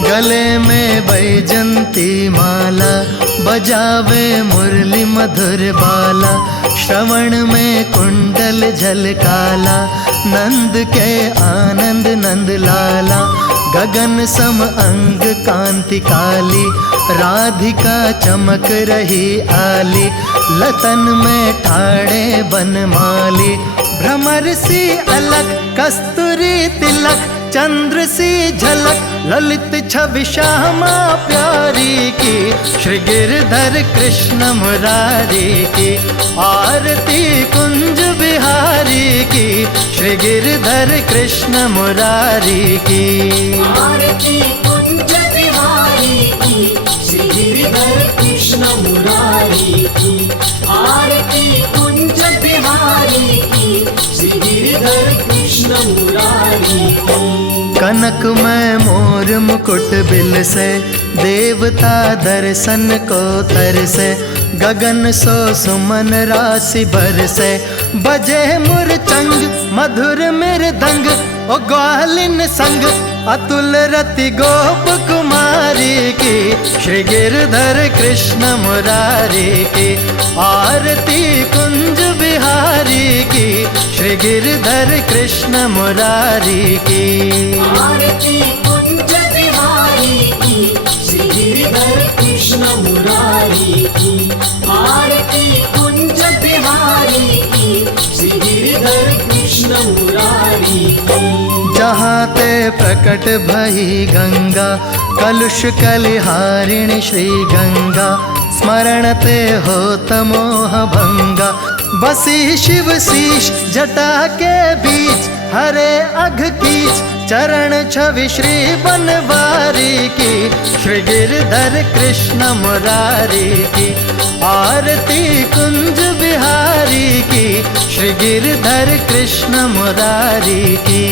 गले में बैजंती माला, बजावे मुरली मधुर बाला। श्रवण में कुंडल झलकाला, नंद के आनंद नंद लाला। गगन सम अंग कांति काली, राधिका चमक रही आली। लतन में ठाड़े बनमाली, भ्रमर सी अलग कस्तूरी तिलक। चंद्र सी झलक ललित छवि श्यामा प्यारी की, श्री गिरधर कृष्ण मुरारी की। आरती कुंज बिहारी की, श्री गिरधर कृष्ण मुरारी की। आरती कुंज बिहारी की, श्री गिरधर कृष्ण मुरारी की। आरती कुंज बिहारी की, श्री गिरधर कृष्ण मुरारी की। कनक में मोर मुकुट बिल से, देवता दर्शन को तरसे। गगन सो सुमन राशि बरसे, बजे मुरचंग मधुर मृदंग। ओ ग्वालिन संग अतुल रति गोप कुमारी की, श्री गिरधर कृष्ण मुरारी की। आरती कुंज बिहारी की, श्री गिरधर कृष्ण मुरारी की। आरती कुंज बिहारी की, श्री गिरधर कृष्ण मुरारी की। आरती कुंज बिहारी की, श्री गिरधर कृष्ण मुरारी की। जहाँ ते प्रकट भई गंगा, कलुष कलिहारिणी श्री गंगा। स्मरण ते होत मोह भंगा, बसी शिव शीश जटा के बीच। हरे अघ कीच चरण छवि श्री बनवारी की, श्री गिरधर कृष्ण मुरारी की। आरती कुंज बिहारी की, श्री गिरधर कृष्ण मुरारी की।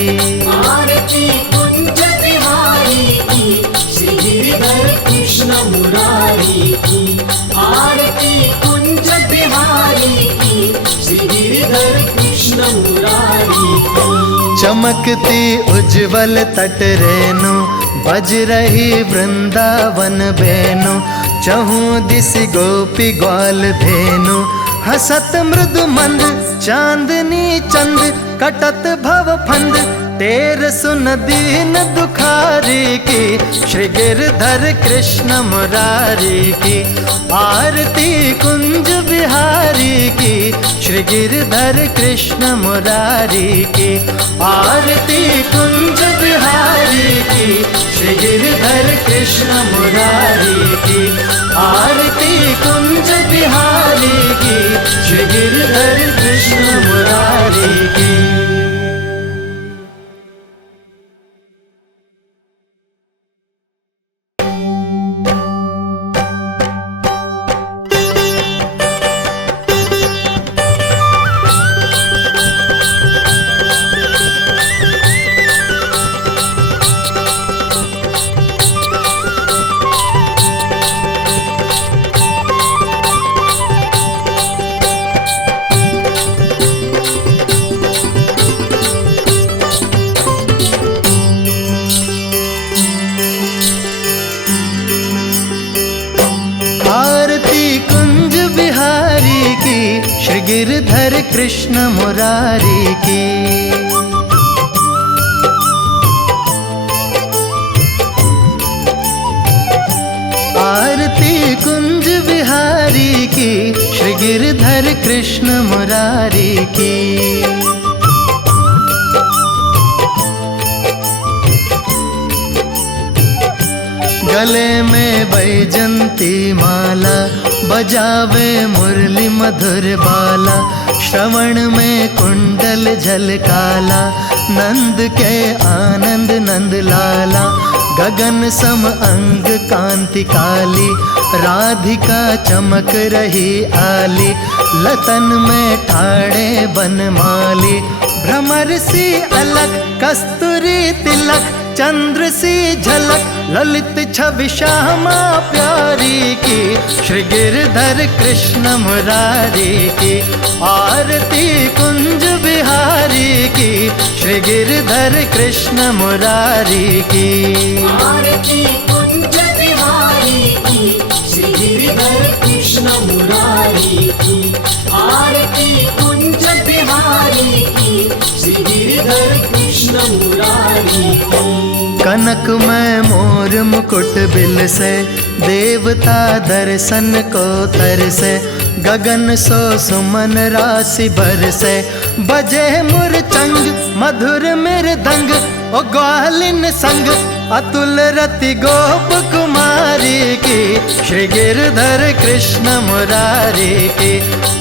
आरती कुंज बिहारी की, श्री गिरधर कृष्ण मुरारी की। आरती कुंज बिहारी की, श्री गिरधर कृष्ण मुरारी की। चमकती उज्जवल तट रेणु, बज रही वृंदावन बेनु। चहु दिशि गोपी ग्वाल धेनु, हसत मृदु मंद चांदनी चंद। कटत भव फंद तेर सुन दीन दुखारी की, श्री गिरधर कृष्ण मुरारी की। आरती कुंज बिहारी की, श्री गिरधर कृष्ण मुरारी की। आरती कुंज बिहारी की, श्री गिरधर कृष्ण मुरारी की। आरती कुंज बिहारी की, श्री गिरधर कृष्ण मुरारी की। श्री गिरधर कृष्ण मुरारी की। आरती कुंज बिहारी की, श्री गिरधर कृष्ण मुरारी की। गले में बैजंती माला, बजावे मुरली मधुर बाला। श्रवण में कुंडल झलकाला, नंद के आनंद नंद लाला। गगन सम अंग कांति काली, राधिका चमक रही आली, लतन में ठाड़े बनमाली, भ्रमर सी अलग कस्तूरी तिलक, चंद्र सी झलक ललित छवि श्यामा प्यारी की, श्री गिरधर कृष्ण मुरारी की, आरती कुंज बिहारी की, श्री गिरधर कृष्ण मुरारी की। आरती कुंज बिहारी की, श्री गिरधर कृष्ण मुरारी की, आरती कुंज बिहारी की, श्री गिरधर कृष्ण मुरारी की। कनक में मोर मुकुट बिल से, देवता दर्शन को तरसे, गगन सो सुमन राशि बरसे, बजे मुरचंग मधुर मृदंग, ओ ग्वालिन संग अतुल रति गोप कुमारी की, श्री गिरधर कृष्ण मुरारी की,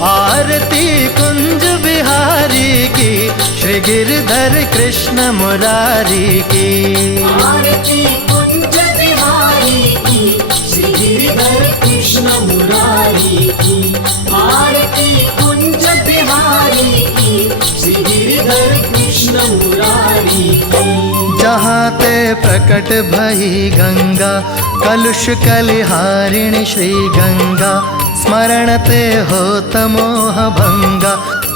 आरती कुंज बिहारी की, श्री गिरधर कृष्ण मुरारी की। आरती कुंज बिहारी की, श्री गिरधर कृष्ण मुरारी की, आरती कुंज बिहारी की, श्री गिरधर कृष्ण मुरारी की। जहाँ ते प्रकट भई गंगा, कलुष कलिहारिणी श्री गंगा, स्मरण ते होत मोह भंगा,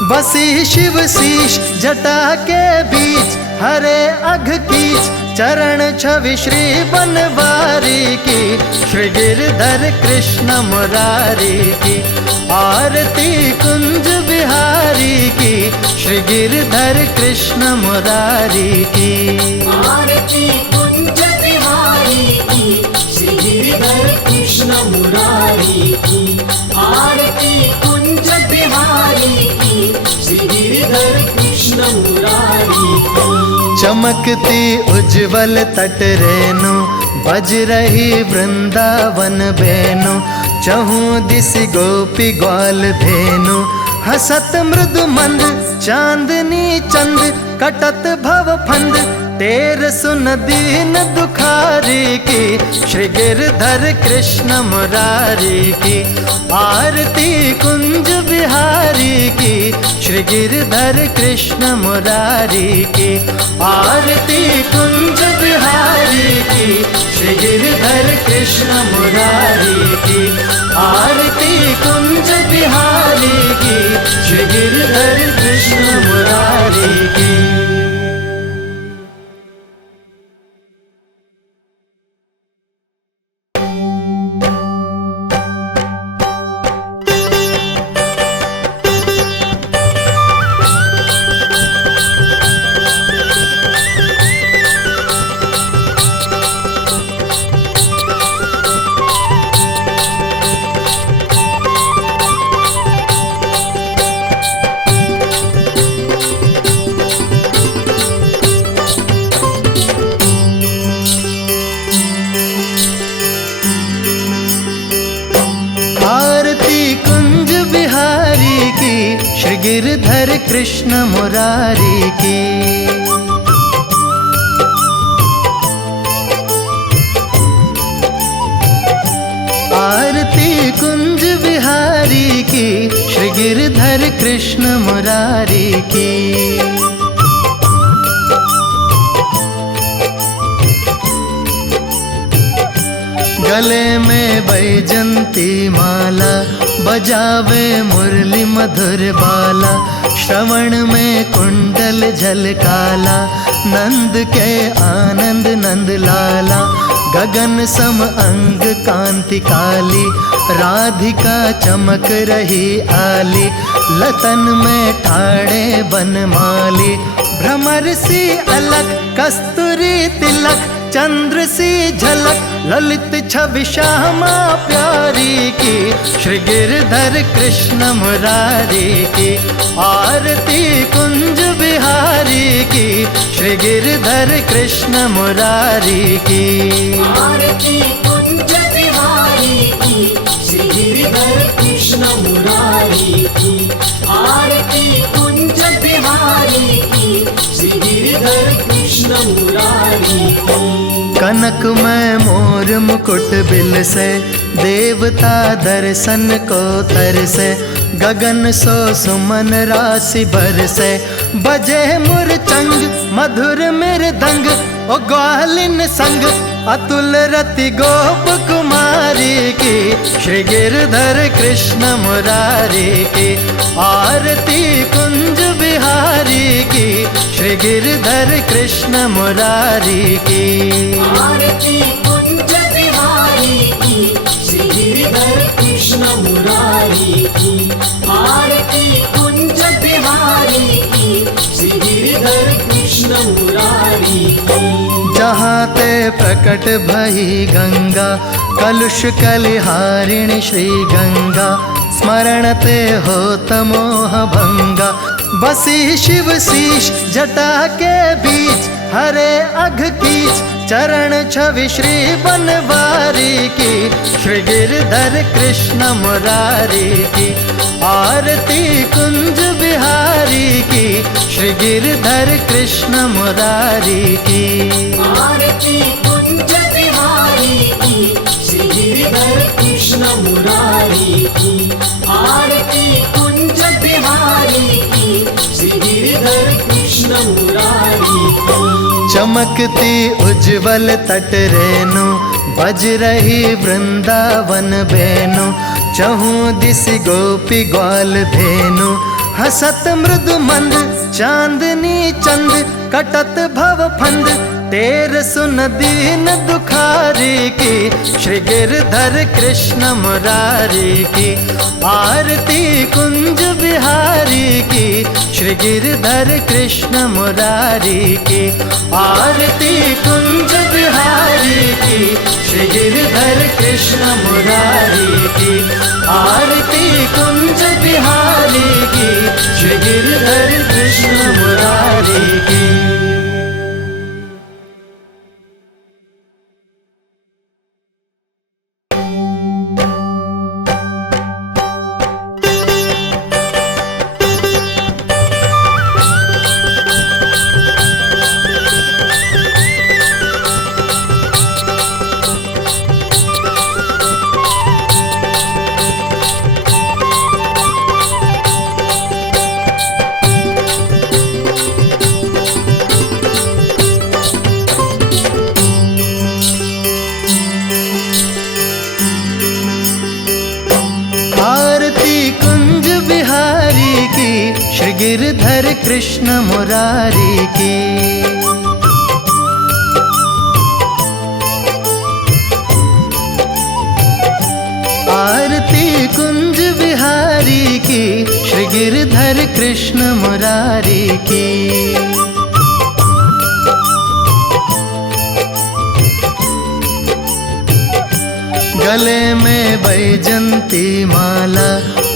बसी शिव शीश जटा के बीच, हरे अघ कीच चरण छवि श्री बनवारी की, श्री गिरधर कृष्ण मुरारी की, आरती कुंज बिहारी की, श्री गिरधर कृष्ण मुरारी की। आरती कुंज बिहारी की, श्री गिरधर कृष्ण मुरारी की, आरती कुंज बिहारी की, श्री गिरधर कृष्ण मुरारी की। चमकती उज्जवल तट रेणु, बज रही वृंदावन बेनु, चहूँ दिस गोपी ग्वाल धेनु, हसत मृदु मंद चांदनी चंद, कटत भव फंद तेर सुन दीन दुखारी की, श्री गिरधर कृष्ण मुरारी की, आरती कुंज बिहारी की, श्री गिरधर कृष्ण मुरारी की, आरती कुंज बिहारी की, श्री गिरधर कृष्ण मुरारी की, आरती कुंज बिहारी की, श्री गिरधर कृष्ण मुरारी की। श्री गिरधर कृष्ण मुरारी की। आरती कुंज बिहारी की, श्री गिरधर कृष्ण मुरारी की। गले में बैजंती माला, बजावे मुरली मधुर बाला, श्रवण में कुंडल झलकाला, नंद के आनंद नंद लाला, गगन सम अंग कांति काली, राधिका चमक रही आली, लतन में ठाड़े बनमाली, भ्रमर सी अलक कस्तूरी तिलक, चंद्र सी झलक ललित छवि श्यामा प्यारी की, श्री गिरधर कृष्ण मुरारी की। आरती कुंज बिहारी की, श्री गिरधर कृष्ण मुरारी की। आरती कुंज बिहारी की, श्री गिरधर कृष्ण मुरारी की। आरती कुंज बिहारी की, श्री गिरधर कृष्ण मुरारी की। कनकमय मोर मुकुट बिल से देवता दर्शन को तरसे, गगन सो सुमन राशि बरसे, बजे मुरचंग मधुर मृदंग, ओ ग्वालिन संग अतुल रति गोप कुमारी की, श्री गिरधर कृष्ण मुरारी की, आरती कुंज बिहारी की, श्री गिरधर कृष्ण मुरारी की। आरती कुंज बिहारी की, श्री गिरधर कृष्ण मुरारी की, आरती कुंज बिहारी की, श्री गिरधर कृष्ण मुरारी की। जहाँ ते प्रकट भई गंगा, कलुष कलिहारिणी श्री गंगा, स्मरण ते होत मोह भंगा, बसी शिव शीश जटा के बीच, हरे अघ कीच चरण छवि श्री बनवारी की, श्री गिरधर कृष्ण मुरारी की, आरती कुंज बिहारी की, श्री गिरधर कृष्ण मुरारी की। आरती कुंज बिहारी की, श्री गिरधर कृष्ण मुरारी की, आरती कुंज बिहारी की, श्री गिरधर कृष्ण मुरारी की। चमकती उज्जवल तट रेणु, बज रही वृंदावन बेनु, चहूँ दिसि गोपी ग्वाल धेनु, हसत मृदु मंद चांदनी चंद, कटत भव फंद तेर सुन दीन दुखारी की, श्री गिरधर कृष्ण मुरारी की, आरती कुंज बिहारी की, श्री गिरधर कृष्ण मुरारी की, आरती कुंज बिहारी की, श्री गिरधर कृष्ण मुरारी की, आरती कुंज बिहारी की, श्री गिरधर कृष्ण मुरारी की। श्री गिरधर कृष्ण मुरारी की। आरती कुंज बिहारी की, श्री गिरधर कृष्ण मुरारी की। गले में बैजंती माला,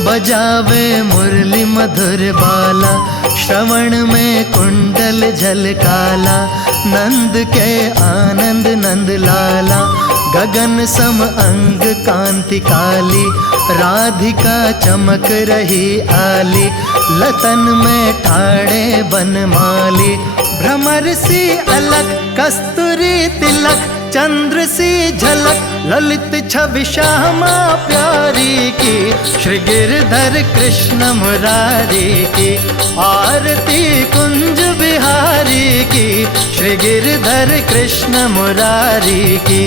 बजावे मुरली मधुर बाला, श्रवण में कुंडल झलकाला, नंद के आनंद नंद लाला, गगन सम अंग कांति काली, राधिका चमक रही आली, लतन में ठाड़े बनमाली, भ्रमर सी अलग कस्तूरी तिलक, चंद्र सी झलक ललित छवि श्यामा प्यारी की, श्री गिरधर कृष्ण मुरारी की। आरती कुंज बिहारी की, श्री गिरधर कृष्ण मुरारी की।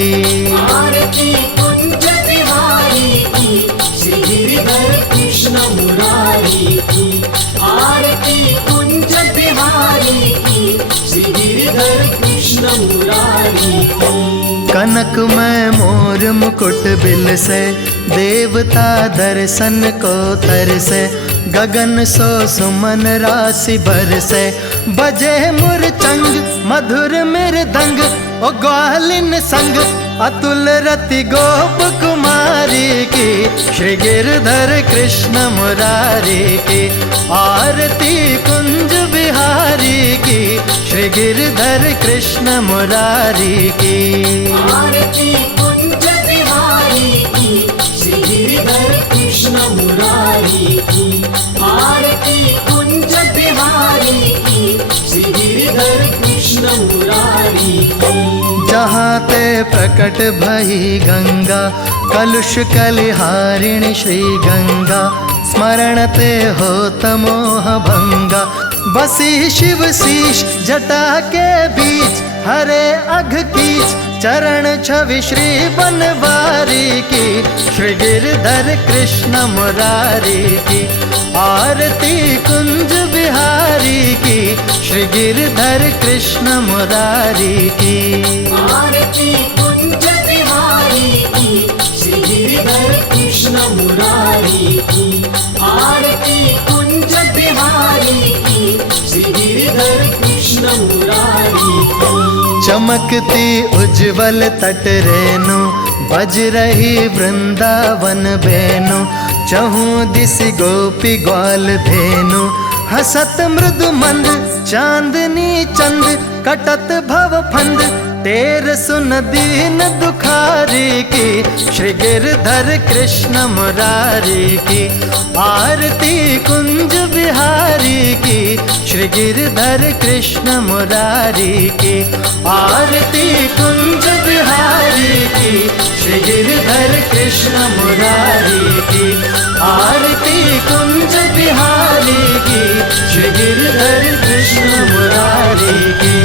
आरती कुंज बिहारी की, श्री गिरधर कृष्ण मुरारी की। आरती कुंज बिहारी की, श्री गिरधर कृष्ण मुरारी की। कनकमय मोर मुकुट बिल से, देवता दर्शन को तरसे, गगन सो सुमन राशि बरसे, बजे मुरचंग मधुर मृदंग, ओ ग्वालिन संग अतुल रति गोप कुमारी की, श्री गिरधर कृष्ण मुरारी की। आरती कुंज बिहारी की, श्री गिरधर कृष्ण मुरारी की। आरती कुंज बिहारी की, श्री गिरधर कृष्ण मुरारी की। आरती कुंज बिहारी की, श्री गिरधर कृष्ण मुरारी की। जहाँ ते प्रकट भई गंगा, कलुष कलिहारिणी श्री गंगा, स्मरण ते होत मोह भंगा। बसी शिव शीश जटा के बीच, हरे अघ कीच चरण छवि श्री बनवारी की। श्री गिरधर कृष्ण मुरारी की आरती कुंज बिहारी की। श्री गिरधर कृष्ण मुरारी की आरती कुंज बिहारी की। श्री गिरधर कृष्ण मुरारी की आरती कुंज बिहारी की। श्री गिरधर कृष्ण मुरारी की। चमकती उज्जवल तट रेणु, बज रही वृंदावन बेनु। चहु दिस गोपी ग्वाल धेनु, हसत मृदु मंद चांदनी चंद। कटत भव फंद तेर सुन दीन दुखारी की। श्री गिरधर कृष्ण मुरारी की आरती कुंज बिहारी की। श्री गिरधर कृष्ण मुरारी की आरती कुंज बिहारी की। श्री गिरधर कृष्ण मुरारी की आरती कुंज बिहारी की। श्री गिरधर कृष्ण मुरारी की।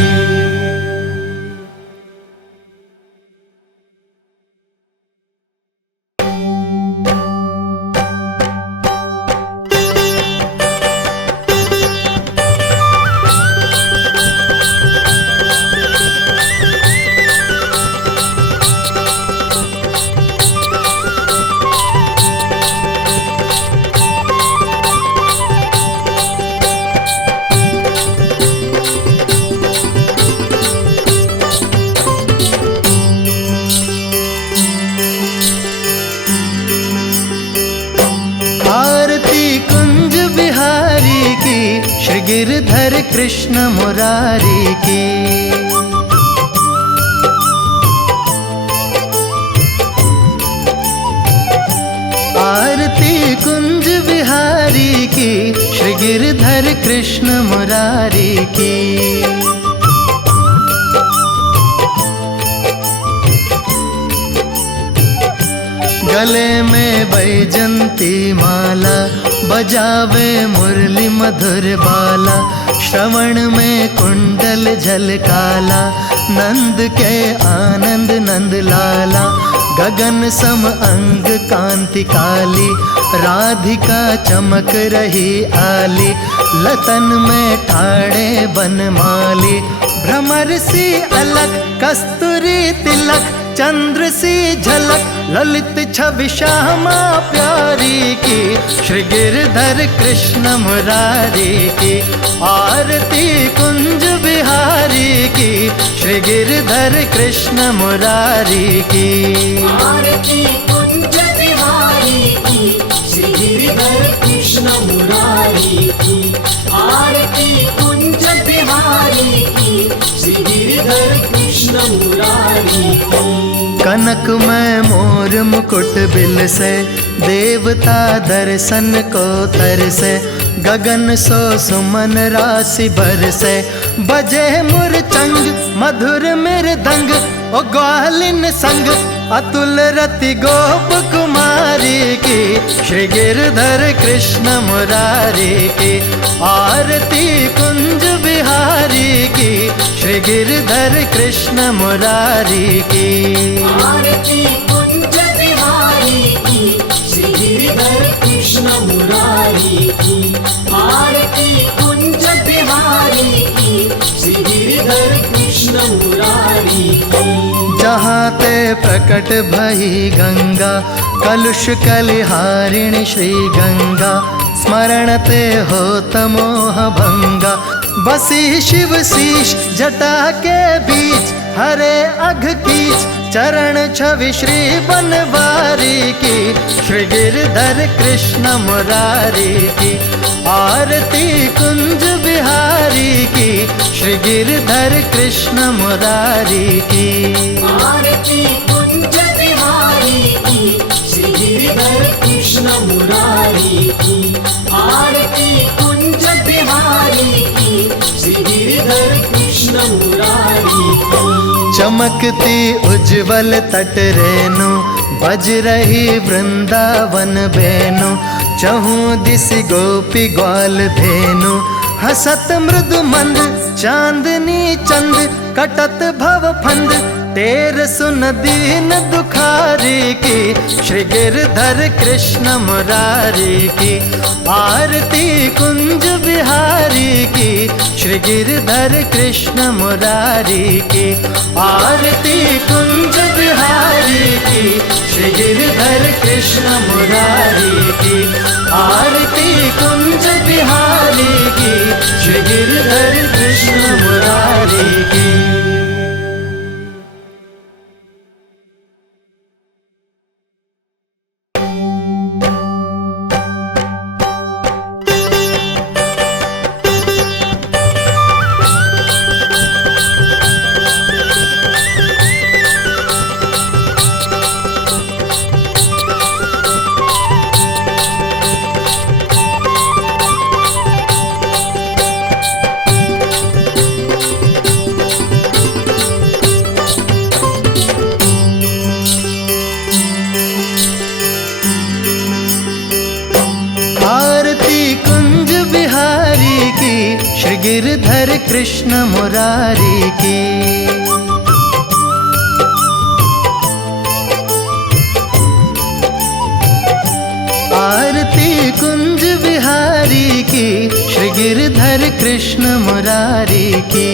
श्री गिरधर कृष्ण मुरारी की आरती कुंज बिहारी की। श्री गिरधर कृष्ण मुरारी की गले में बैजंती माला, बजावे मुरली मधुर बाला। श्रवण में कुंडल झलकाला, नंद के आनंद नंद लाला। गगन सम अंग कांति काली, राधिका चमक रही आली। लतन में ठाड़े बनमाली, भ्रमर सी अलग कस्तूरी तिलक। चंद्र सी झलक ललित छवि श्यामा प्यारी की। श्री गिरधर कृष्ण मुरारी की आरती कुंज बिहारी की। श्री गिरधर कृष्ण मुरारी की आरती कुंज बिहारी की। श्री गिरधर कृष्ण मुरारी की आरती कुंज बिहारी की। श्री गिरधर कृष्ण मुरारी की। कनक में मोर मुकुट बिल से, देवता दर्शन को तरसे। गगन सो सुमन राशि बरसे, बजे मुरचंग मधुर मृदंग। ओ ग्वालिन संग अतुल रति गोप कुमारी की। श्री गिरधर कृष्ण मुरारी की आरती कुंज बिहारी की। श्री गिरधर कृष्ण मुरारी की आरती कुंज बिहारी की। श्री गिरधर कृष्ण मुरारी की आरती कुंज बिहारी की। श्री गिरधर कृष्ण मुरारी की। जहाँ ते प्रकट भई गंगा, कलुष कलिहारिणी श्री गंगा। स्मरण ते होत मोह भंगा, बसी शिव शीश जटा के बीच। हरे अघ कीच चरण छवि श्री बनवारी की। श्री गिरधर कृष्ण मुरारी की आरती कुंज बिहारी की। श्री गिरधर कृष्ण मुरारी की आरती कुंज बिहारी की। श्री गिरधर कृष्ण मुरारी की आरती कुंज बिहारी की। श्री गिरधर कृष्ण मुरारी की। चमकती उज्जवल तट रेणु बज रही वृंदावन बेनु। चहु दिस गोपी ग्वाल धेनु हसत मृदु मंद चांदनी चंद कटत भव फंद। तेर सुन दीन दुखारी की श्री गिरधर कृष्ण मुरारी की। आरती कुंज बिहारी की श्री गिरधर कृष्ण मुरारी की। आरती कुंज बिहारी की श्री गिरधर कृष्ण मुरारी की। आरती कुंज बिहारी की श्री गिरधर कृष्ण मुरारी की। श्री गिरधर कृष्ण मुरारी की। आरती कुंज बिहारी की श्री गिरधर कृष्ण मुरारी की।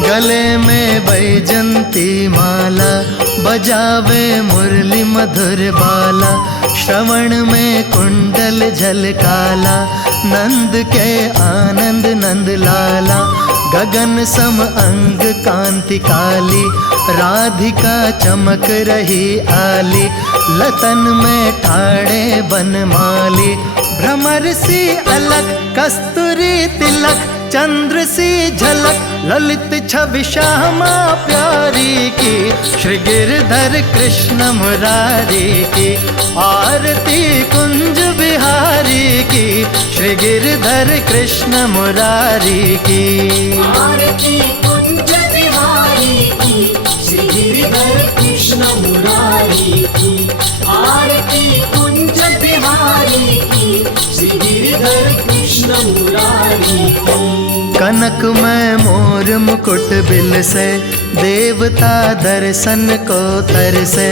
गले में बैजंती माला बजावे मुरली मधुर बाला। श्रवण में कुंडल झलकाला नंद के आनंद नंद लाला। गगन सम अंग कांति काली राधिका चमक रही आली। लतन में ठाड़े बनमाली भ्रमर सी अलग कस्तूरी तिलक। चंद्र सी झलक ललित छवि श्यामा प्यारी की श्री गिरधर कृष्ण मुरारी की। आरती कुंज बिहारी की श्री गिरधर कृष्ण मुरारी की। आरती कुंज बिहारी की श्री गिरधर कृष्ण मुरारी की। आरती कुंज बिहारी की श्री गिरधर कृष्ण मुरारी की। कनक में मोर मुकुट बिल से देवता दर्शन को तरसे।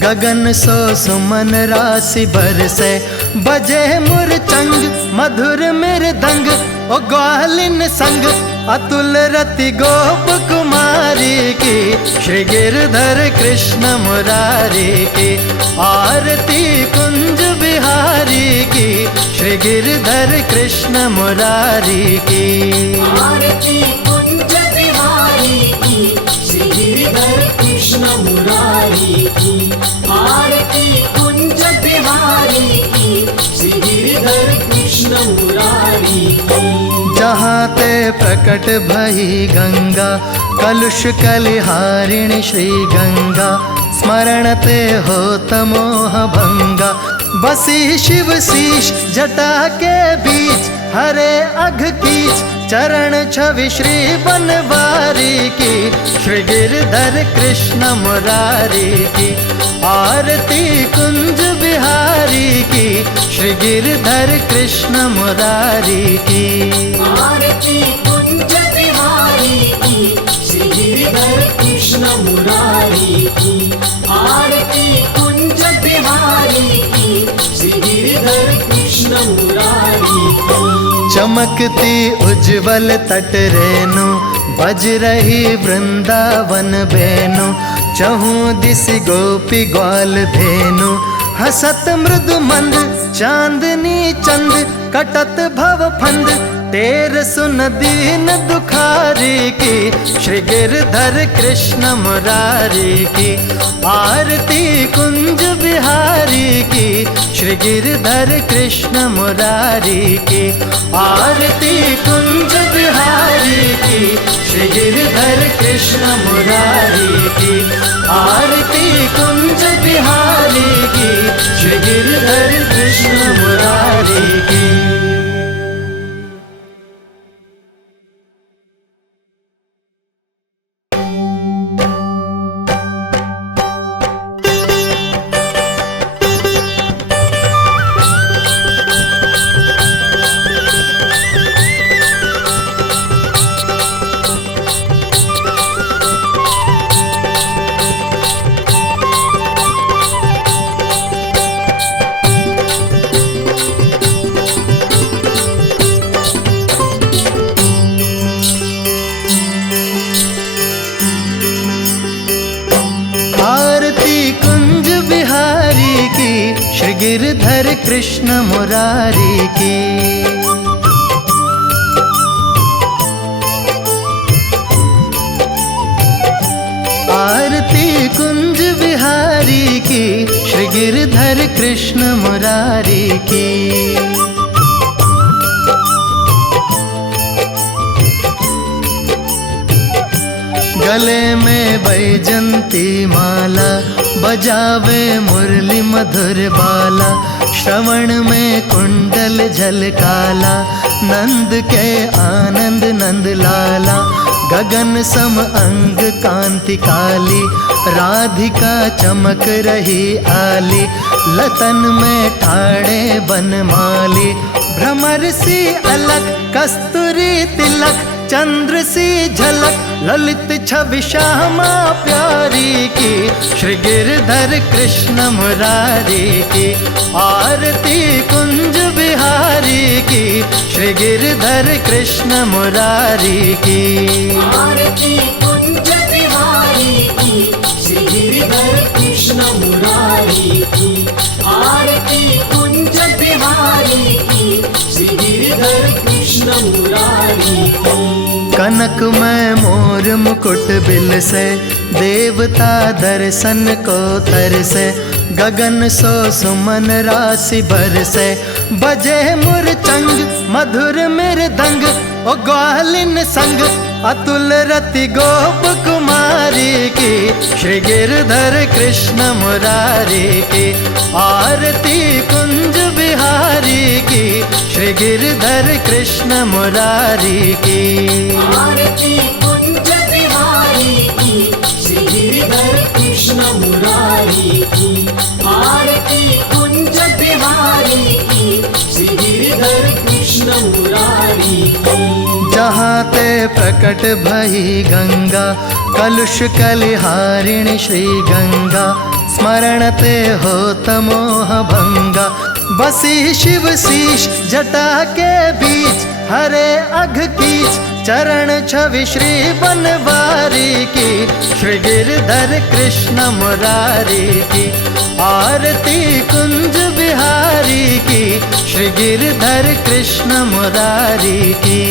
गगन सो सुमन राशि बरसे बजे मुरचंग मधुर मृदंग। ओ ग्वालिन संग अतुल रति गोप कुमारी की श्री गिरधर कृष्ण मुरारी की। आरती कुंज बिहारी की श्री गिरधर कृष्ण मुरारी की। आरती कुंज बिहारी की श्री गिरधर कृष्ण मुरारी की। आरती कुंज बिहारी की श्री गिरधर कृष्ण मुरारी की। जहाँ ते प्रकट भई गंगा कलुष कलिहारिणी श्री गंगा। स्मरण ते हो तमोह भंगा बसी शिव शीश जटा के बीच। हरे अघ कीच चरण छवि श्री बनवारी की श्री गिरधर कृष्ण मुरारी की। आरती कुंज बिहारी की श्री गिरधर कृष्ण मुरारी की। आरती कुंज बिहारी की श्री गिरधर कृष्ण मुरारी की। आरती कुंज बिहारी की श्री गिरधर कृष्ण मुरारी की। चमकती उज्जवल तट रेणु बज रही वृंदावन बेनु। चहु दिस गोपी ग्वाल धेनु हसत मृदु मंद चांदनी चंद कटत भव फंद। तेर सुन दीन दुखारी की श्री गिरधर कृष्ण मुरारी की। आरती कुंज बिहारी की श्री गिरधर कृष्ण मुरारी की। आरती कुंज बिहारी की श्री गिरधर कृष्ण मुरारी की। आरती कुंज बिहारी की श्री गिरधर कृष्ण मुरारी की। कृष्ण मुरारी की। आरती कुंज बिहारी की, श्री गिरधर कृष्ण मुरारी की। गले में बैजंती माला, बजावे मुरली मधुर बाला। श्रवण में कुंडल झलकाला, नंद के आनंद नंद लाला। गगन सम अंग कांति काली, राधिका चमक रही आली। लतन में ठाड़े बनमाली, भ्रमर सी अलक कस्तूरी तिलक। चंद्र सी झलक ललित छवि श्यामा प्यारी की, श्री गिरधर कृष्ण मुरारी की। आरती कुंज बिहारी की, श्री गिरधर कृष्ण मुरारी की। आरती कुंज बिहारी की, श्री गिरधर कृष्ण मुरारी की। आरती कुंज बिहारी की, श्री गिरधर कृष्ण मुरारी की। कनक में मोर मुकुट बिल से, देवता दर्शन को तरसे। गगन सो सुमन राशि बरसे, बजे मुरचंग मधुर मृदंग। ओ ग्वालिन संग अतुल रति गोप कुमारी की, श्री गिरधर कृष्ण मुरारी की। आरती कुंज बिहारी की, श्री गिरधर कृष्ण मुरारी की। आरती कुंज बिहारी की, श्री गिरधर कृष्ण मुरारी की। आरती कुंज बिहारी की, श्री गिरधर कृष्ण मुरारी की। जहाँ ते प्रकट भई गंगा, कलुष कलिहारिणी श्री गंगा। स्मरण ते होत मोह भंगा, बसी शिव शीश जटा के बीच। हरे अघ कीच चरण छवि श्री बनवारी की, श्री गिरधर कृष्ण मुरारी की। आरती कुंज बिहारी की, श्री गिरधर कृष्ण मुरारी की।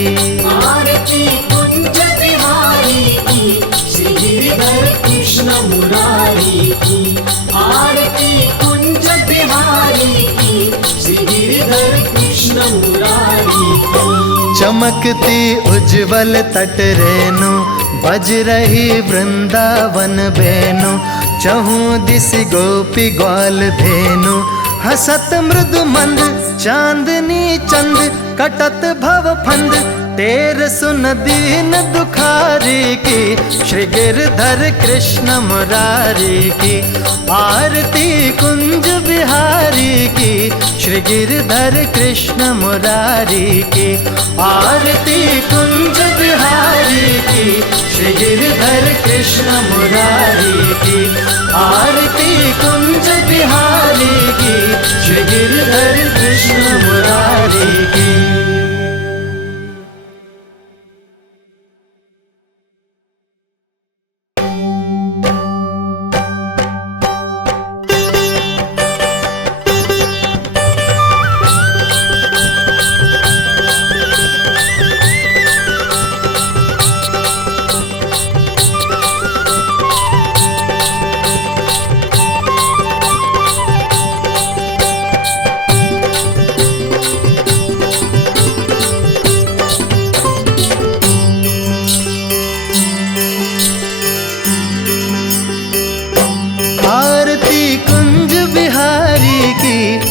आरती कुंज बिहारी की, श्री गिरधर कृष्ण मुरारी की। आरती कुंज बिहारी की, श्री गिरधर कृष्ण मुरारी की। चमकती उज्जवल तट रेणु, बज रही वृंदावन बेनु। चहु दिस गोपी ग्वाल धेनु, हसत मृदु मंद चांदनी चंद। कटत भव फंद तेर सुन दीन दुखारी की, श्री गिरधर कृष्ण मुरारी की। आरती कुंज बिहारी की, श्री गिरधर कृष्ण मुरारी की। आरती कुंज बिहारी की, श्री गिरधर कृष्ण मुरारी की। आरती कुंज बिहारी की, श्री गिरधर कृष्ण मुरारी की।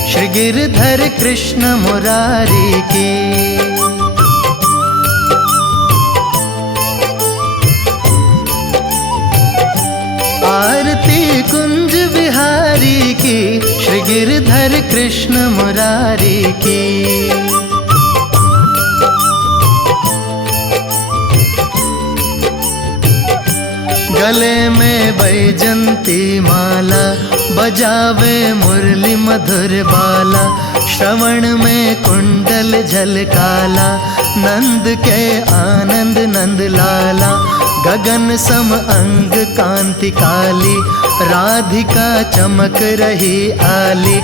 श्री गिरधर कृष्ण मुरारी की। आरती कुंज बिहारी की, श्री गिरधर कृष्ण मुरारी की। गले में बैजंती माला, बजावे मुरली मधुर बाला। श्रवण में कुंडल झलकाला, नंद के आनंद नंद लाला, गगन सम अंग कांति काली, राधिका चमक रही आली,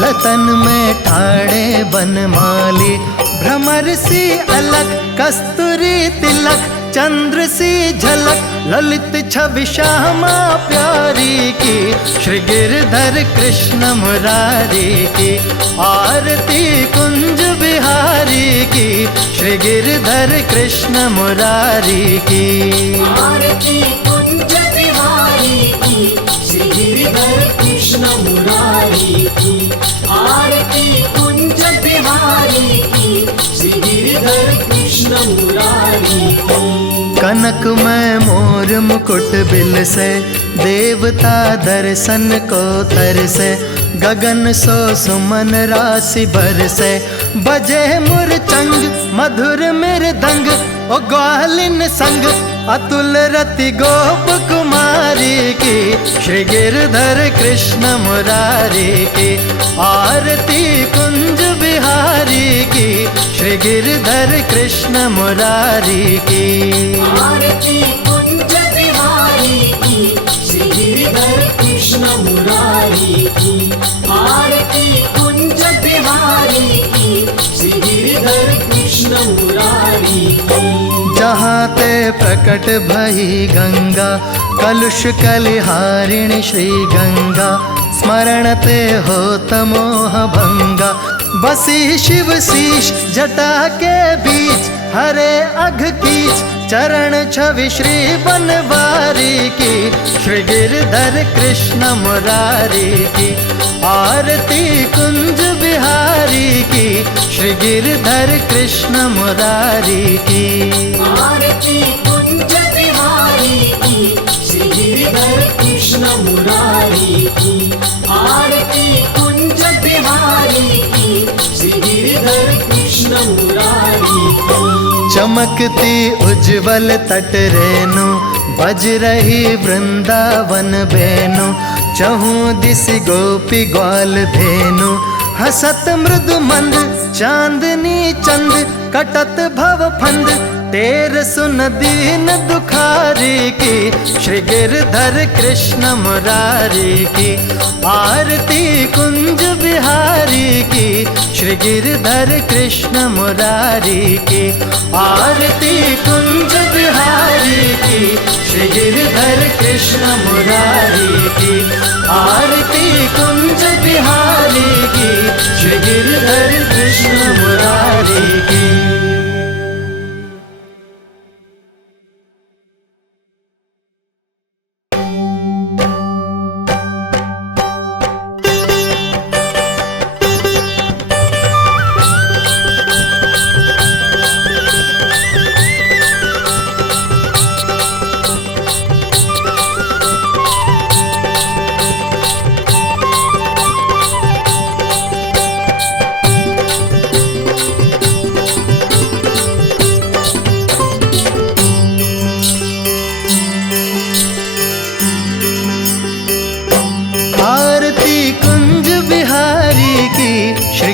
लतन में ठाड़े बनमाली, भ्रमर सी अलक कस्तूरी तिलक, चंद्र सी झलक ललित छवि श्यामा प्यारी की, श्री गिरधर कृष्ण मुरारी की, आरती कुंज बिहारी की, श्री गिरधर कृष्ण मुरारी की। आरती कुंज बिहारी की, श्री गिरधर कृष्ण मुरारी की, आरती कुंज बिहारी की, श्री गिरधर कृष्ण मुरारी की। कनक में मोर मुकुट बिल से, देवता दर्शन को तरसे, गगन सो सुमन राशि बरसे, बजे मुरचंग मधुर मृदंग, ओ ग्वालिन संग अतुल रति गोप कुमारी की, श्री गिरधर कृष्ण मुरारी की, आरती कुंज बिहारी की, श्री गिरधर कृष्ण मुरारी की। आरती कुंज बिहारी की, श्री गिरधर कृष्ण मुरारी की, आरती कुंज बिहारी की, श्री गिरधर कृष्ण मुरारी की। जहाँ ते प्रकट भई गंगा, कलुष कलिहारिणी श्री गंगा, स्मरण ते होत मोह भंगा, बसी शिव शीश जटा के बीच, हरे अघ कीच चरण छवि श्री बनवारी की, श्री गिरधर कृष्ण मुरारी की, आरती कुंज बिहारी की, श्री गिरधर कृष्ण मुरारी की। आरती कुंज बिहारी की, श्री गिरधर कृष्ण मुरारी की, आरती कुंज बिहारी की, श्री गिरधर कृष्ण मुरारी की। चमकती उज्जवल तट रेणु, बज रही वृंदावन बेनु, चहूँ दिशि गोपी ग्वाल धेनु, हसत मृदु मंद चांदनी चंद, कटत भव फंद तेर सुन दीन दुखारी की, श्री गिरधर कृष्ण मुरारी की, आरती कुंज बिहारी की, श्री गिरधर कृष्ण मुरारी की, आरती कुंज बिहारी की, श्री गिरधर कृष्ण मुरारी की, आरती कुंज बिहारी की, श्री गिरधर कृष्ण मुरारी की।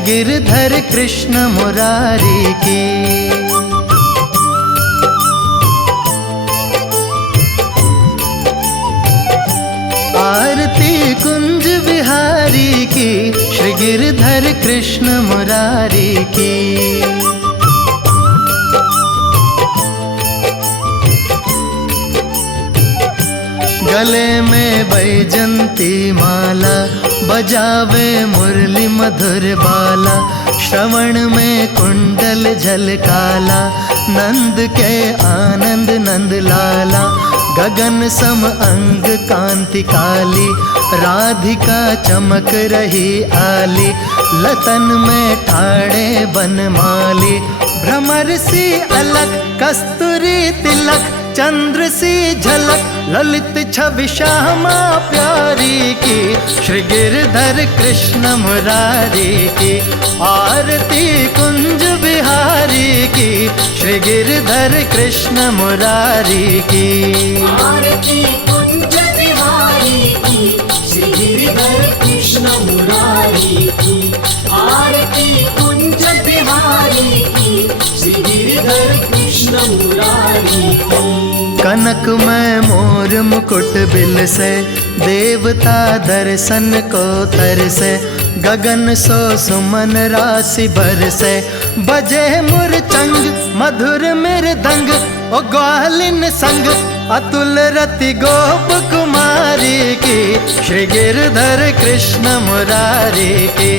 गिरधर कृष्ण मुरारी की। आरती कुंज बिहारी की, श्री गिरधर कृष्ण मुरारी की। गले में बैजंती माला, बजावे मुरली मधुर बाला, श्रवण में कुंडल झलकाला, नंद के आनंद नंद लाला, गगन सम अंग कांति काली, राधिका चमक रही आली, लतन में ठाड़े बनमाली, भ्रमर सी अलक कस्तूरी तिलक, चंद्र सी झलक ललित छवि श्यामा प्यारी की, श्री गिरधर कृष्ण मुरारी की। आरती कुंज बिहारी की, श्री गिरधर कृष्ण मुरारी की। आरती कुंज बिहारी की, श्री गिरधर कृष्ण मुरारी की। आरती कुंज बिहारी की, श्री गिरधर कृष्ण मुरारी की। कनक में मोर मुकुट बिल से देवता दर्शन को तरसे, गगन सो सुमन राशि बरसे, बजे मुरचंग मधुर मृदंग, ओ ग्वालिन संग अतुल रति गोप कुमारी की, श्री गिरधर कृष्ण मुरारी की।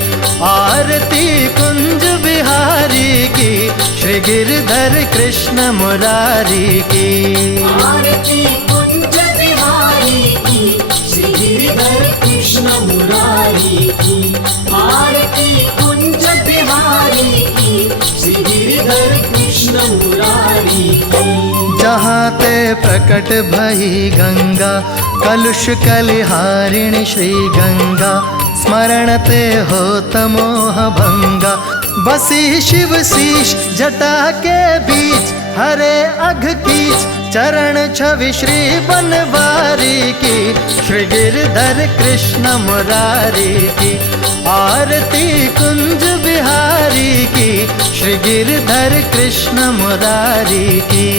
आरती कुंज बिहारी की, श्री गिरधर कृष्ण मुरारी की। आरती कुंज बिहारी की, श्री गिरधर कृष्ण मुरारी की। आरती कुंज बिहारी की, श्री गिरधर कृष्ण मुरारी की। जहाँ ते प्रकट भई गंगा, कलुष कलिहारिणी श्री गंगा, स्मरण ते होत मोह भंगा, बसी शिव शीश जटा के बीच, हरे अघ कीच चरण छवि श्री बनवारी की, श्री गिरधर कृष्ण मुरारी की। आरती कुंज बिहारी की, श्री गिरधर कृष्ण मुरारी की।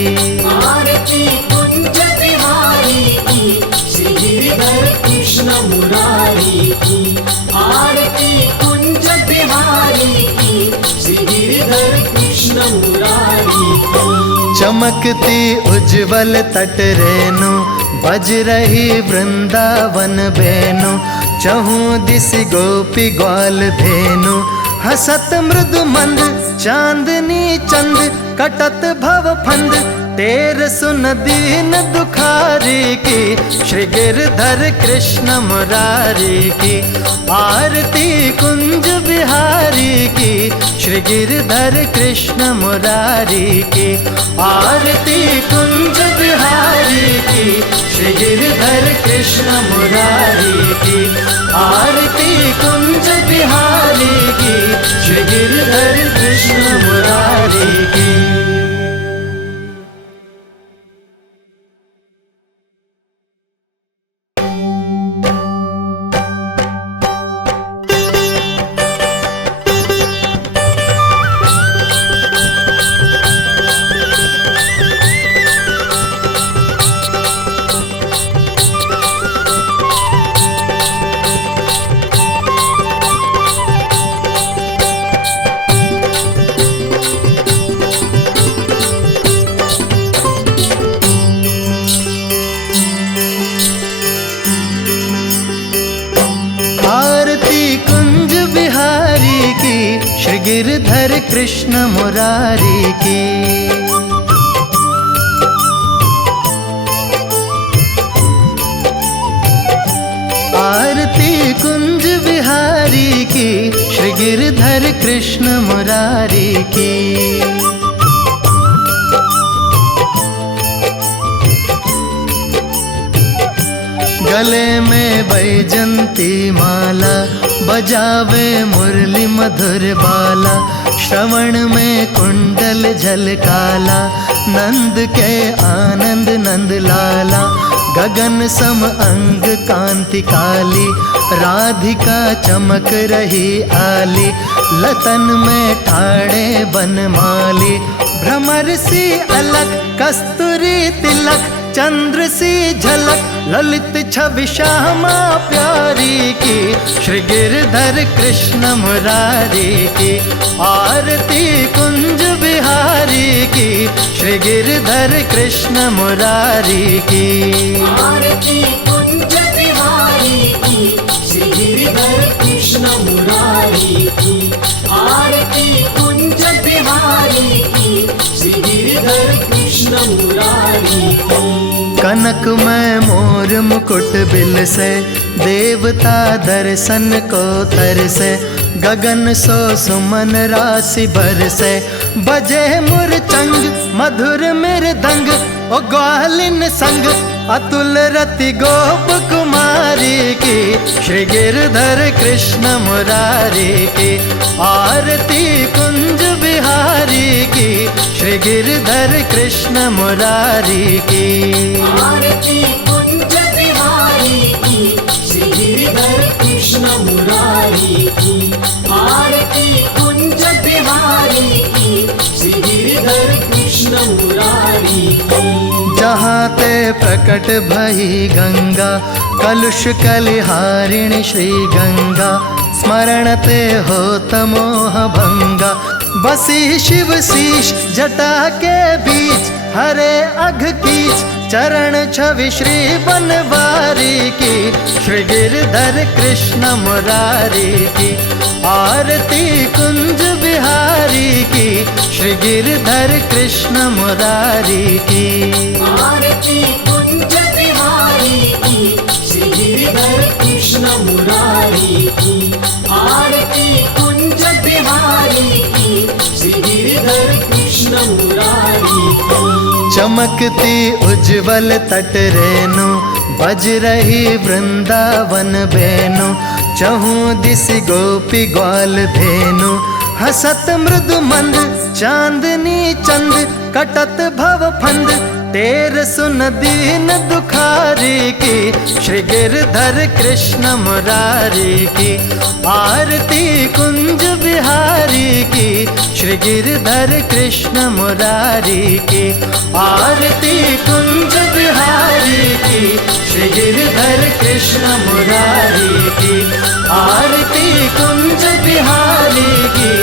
आरती कुंज बिहारी की, श्री गिरधर कृष्ण मुरारी की। आरती कुंज बिहारी की, श्री गिरधर कृष्ण मुरारी की। चमकती उज्जवल तट रेणु, बज रही वृंदावन बेनु, चहु दिस गोपी ग्वाल धेनु, हसत मृदु मंद चांदनी चंद, कटत भव फंद तेर सुन दीन दुखारी की, श्री गिरधर कृष्ण मुरारी की। आरती कुंज बिहारी की, श्री गिरधर कृष्ण मुरारी की। आरती कुंज बिहारी की, श्री गिरधर कृष्ण मुरारी की। आरती कुंज बिहारी की, श्री गिरधर कृष्ण मुरारी की। गिरधर कृष्ण मुरारी की। आरती कुंज बिहारी की, श्री गिरधर कृष्ण मुरारी की। गले में बैजंती माला, बजावे मुरली मधुर बाला, श्रवण में कुंडल झलकाला, नंद के आनंद नंद लाला, गगन सम अंग कांति काली, राधिका चमक रही आली, लतन में ठाड़े बनमाली, भ्रमर सी अलग कस्तूरी तिलक, चंद्र सी झलक ललित छवि श्यामा प्यारी की, श्री गिरधर कृष्ण मुरारी की। आरती कुंज बिहारी की, श्री गिरधर कृष्ण मुरारी की। आरती कुंज बिहारी की, श्री गिरधर कृष्ण मुरारी की। आरती कुंज बिहारी की, श्री गिरधर कृष्ण मुरारी की। कनक में मोर मुकुट बिल से, देवता दर्शन को तरसे, गगन सो सुमन राशि बरसे, बजे मुरचंग मधुर मृदंग, ओ ग्वालिन संग अतुल रति गोप कुमारी की, श्री गिरधर कृष्ण मुरारी की। आरती कुंज बिहारी की, श्री गिरधर कृष्ण मुरारी की। आरती कुंज बिहारी की, श्री गिरधर कृष्ण मुरारी की। आरती कुंज बिहारी की, श्री गिरधर कृष्ण कृष्ण मुरारी की। जहाँ ते प्रकट भई गंगा, कलुष कलिहारिणी श्री गंगा, स्मरण ते होत मोह भंगा। बसी शिव शीश जटा के बीच, हरे अघ कीच चरण छवि श्री बनवारी की। श्री गिरधर कृष्ण मुरारी की, आरती कुंज बिहारी की। श्री गिरधर कृष्ण मुरारी की, आरती कुंज बिहारी की। श्री गिरधर कृष्ण मुरारी की, आरती कुंज बिहारी की। श्री गिरधर कृष्ण मुरारी की। चमकती उज्जवल तट रेणु, बज रही वृंदावन बेनु। चहु दिसि गोपी ग्वाल धेनु, हसत मृदु मंद चांदनी चंद। कटत भव फंद टेर सुन दीन दुखारी की। श्री गिरधर कृष्ण मुरारी की, आरती कुंज बिहारी की। श्री गिरधर कृष्ण मुरारी की, आरती कुंज बिहारी की। श्री गिरधर कृष्ण मुरारी की, आरती कुंज बिहारी की।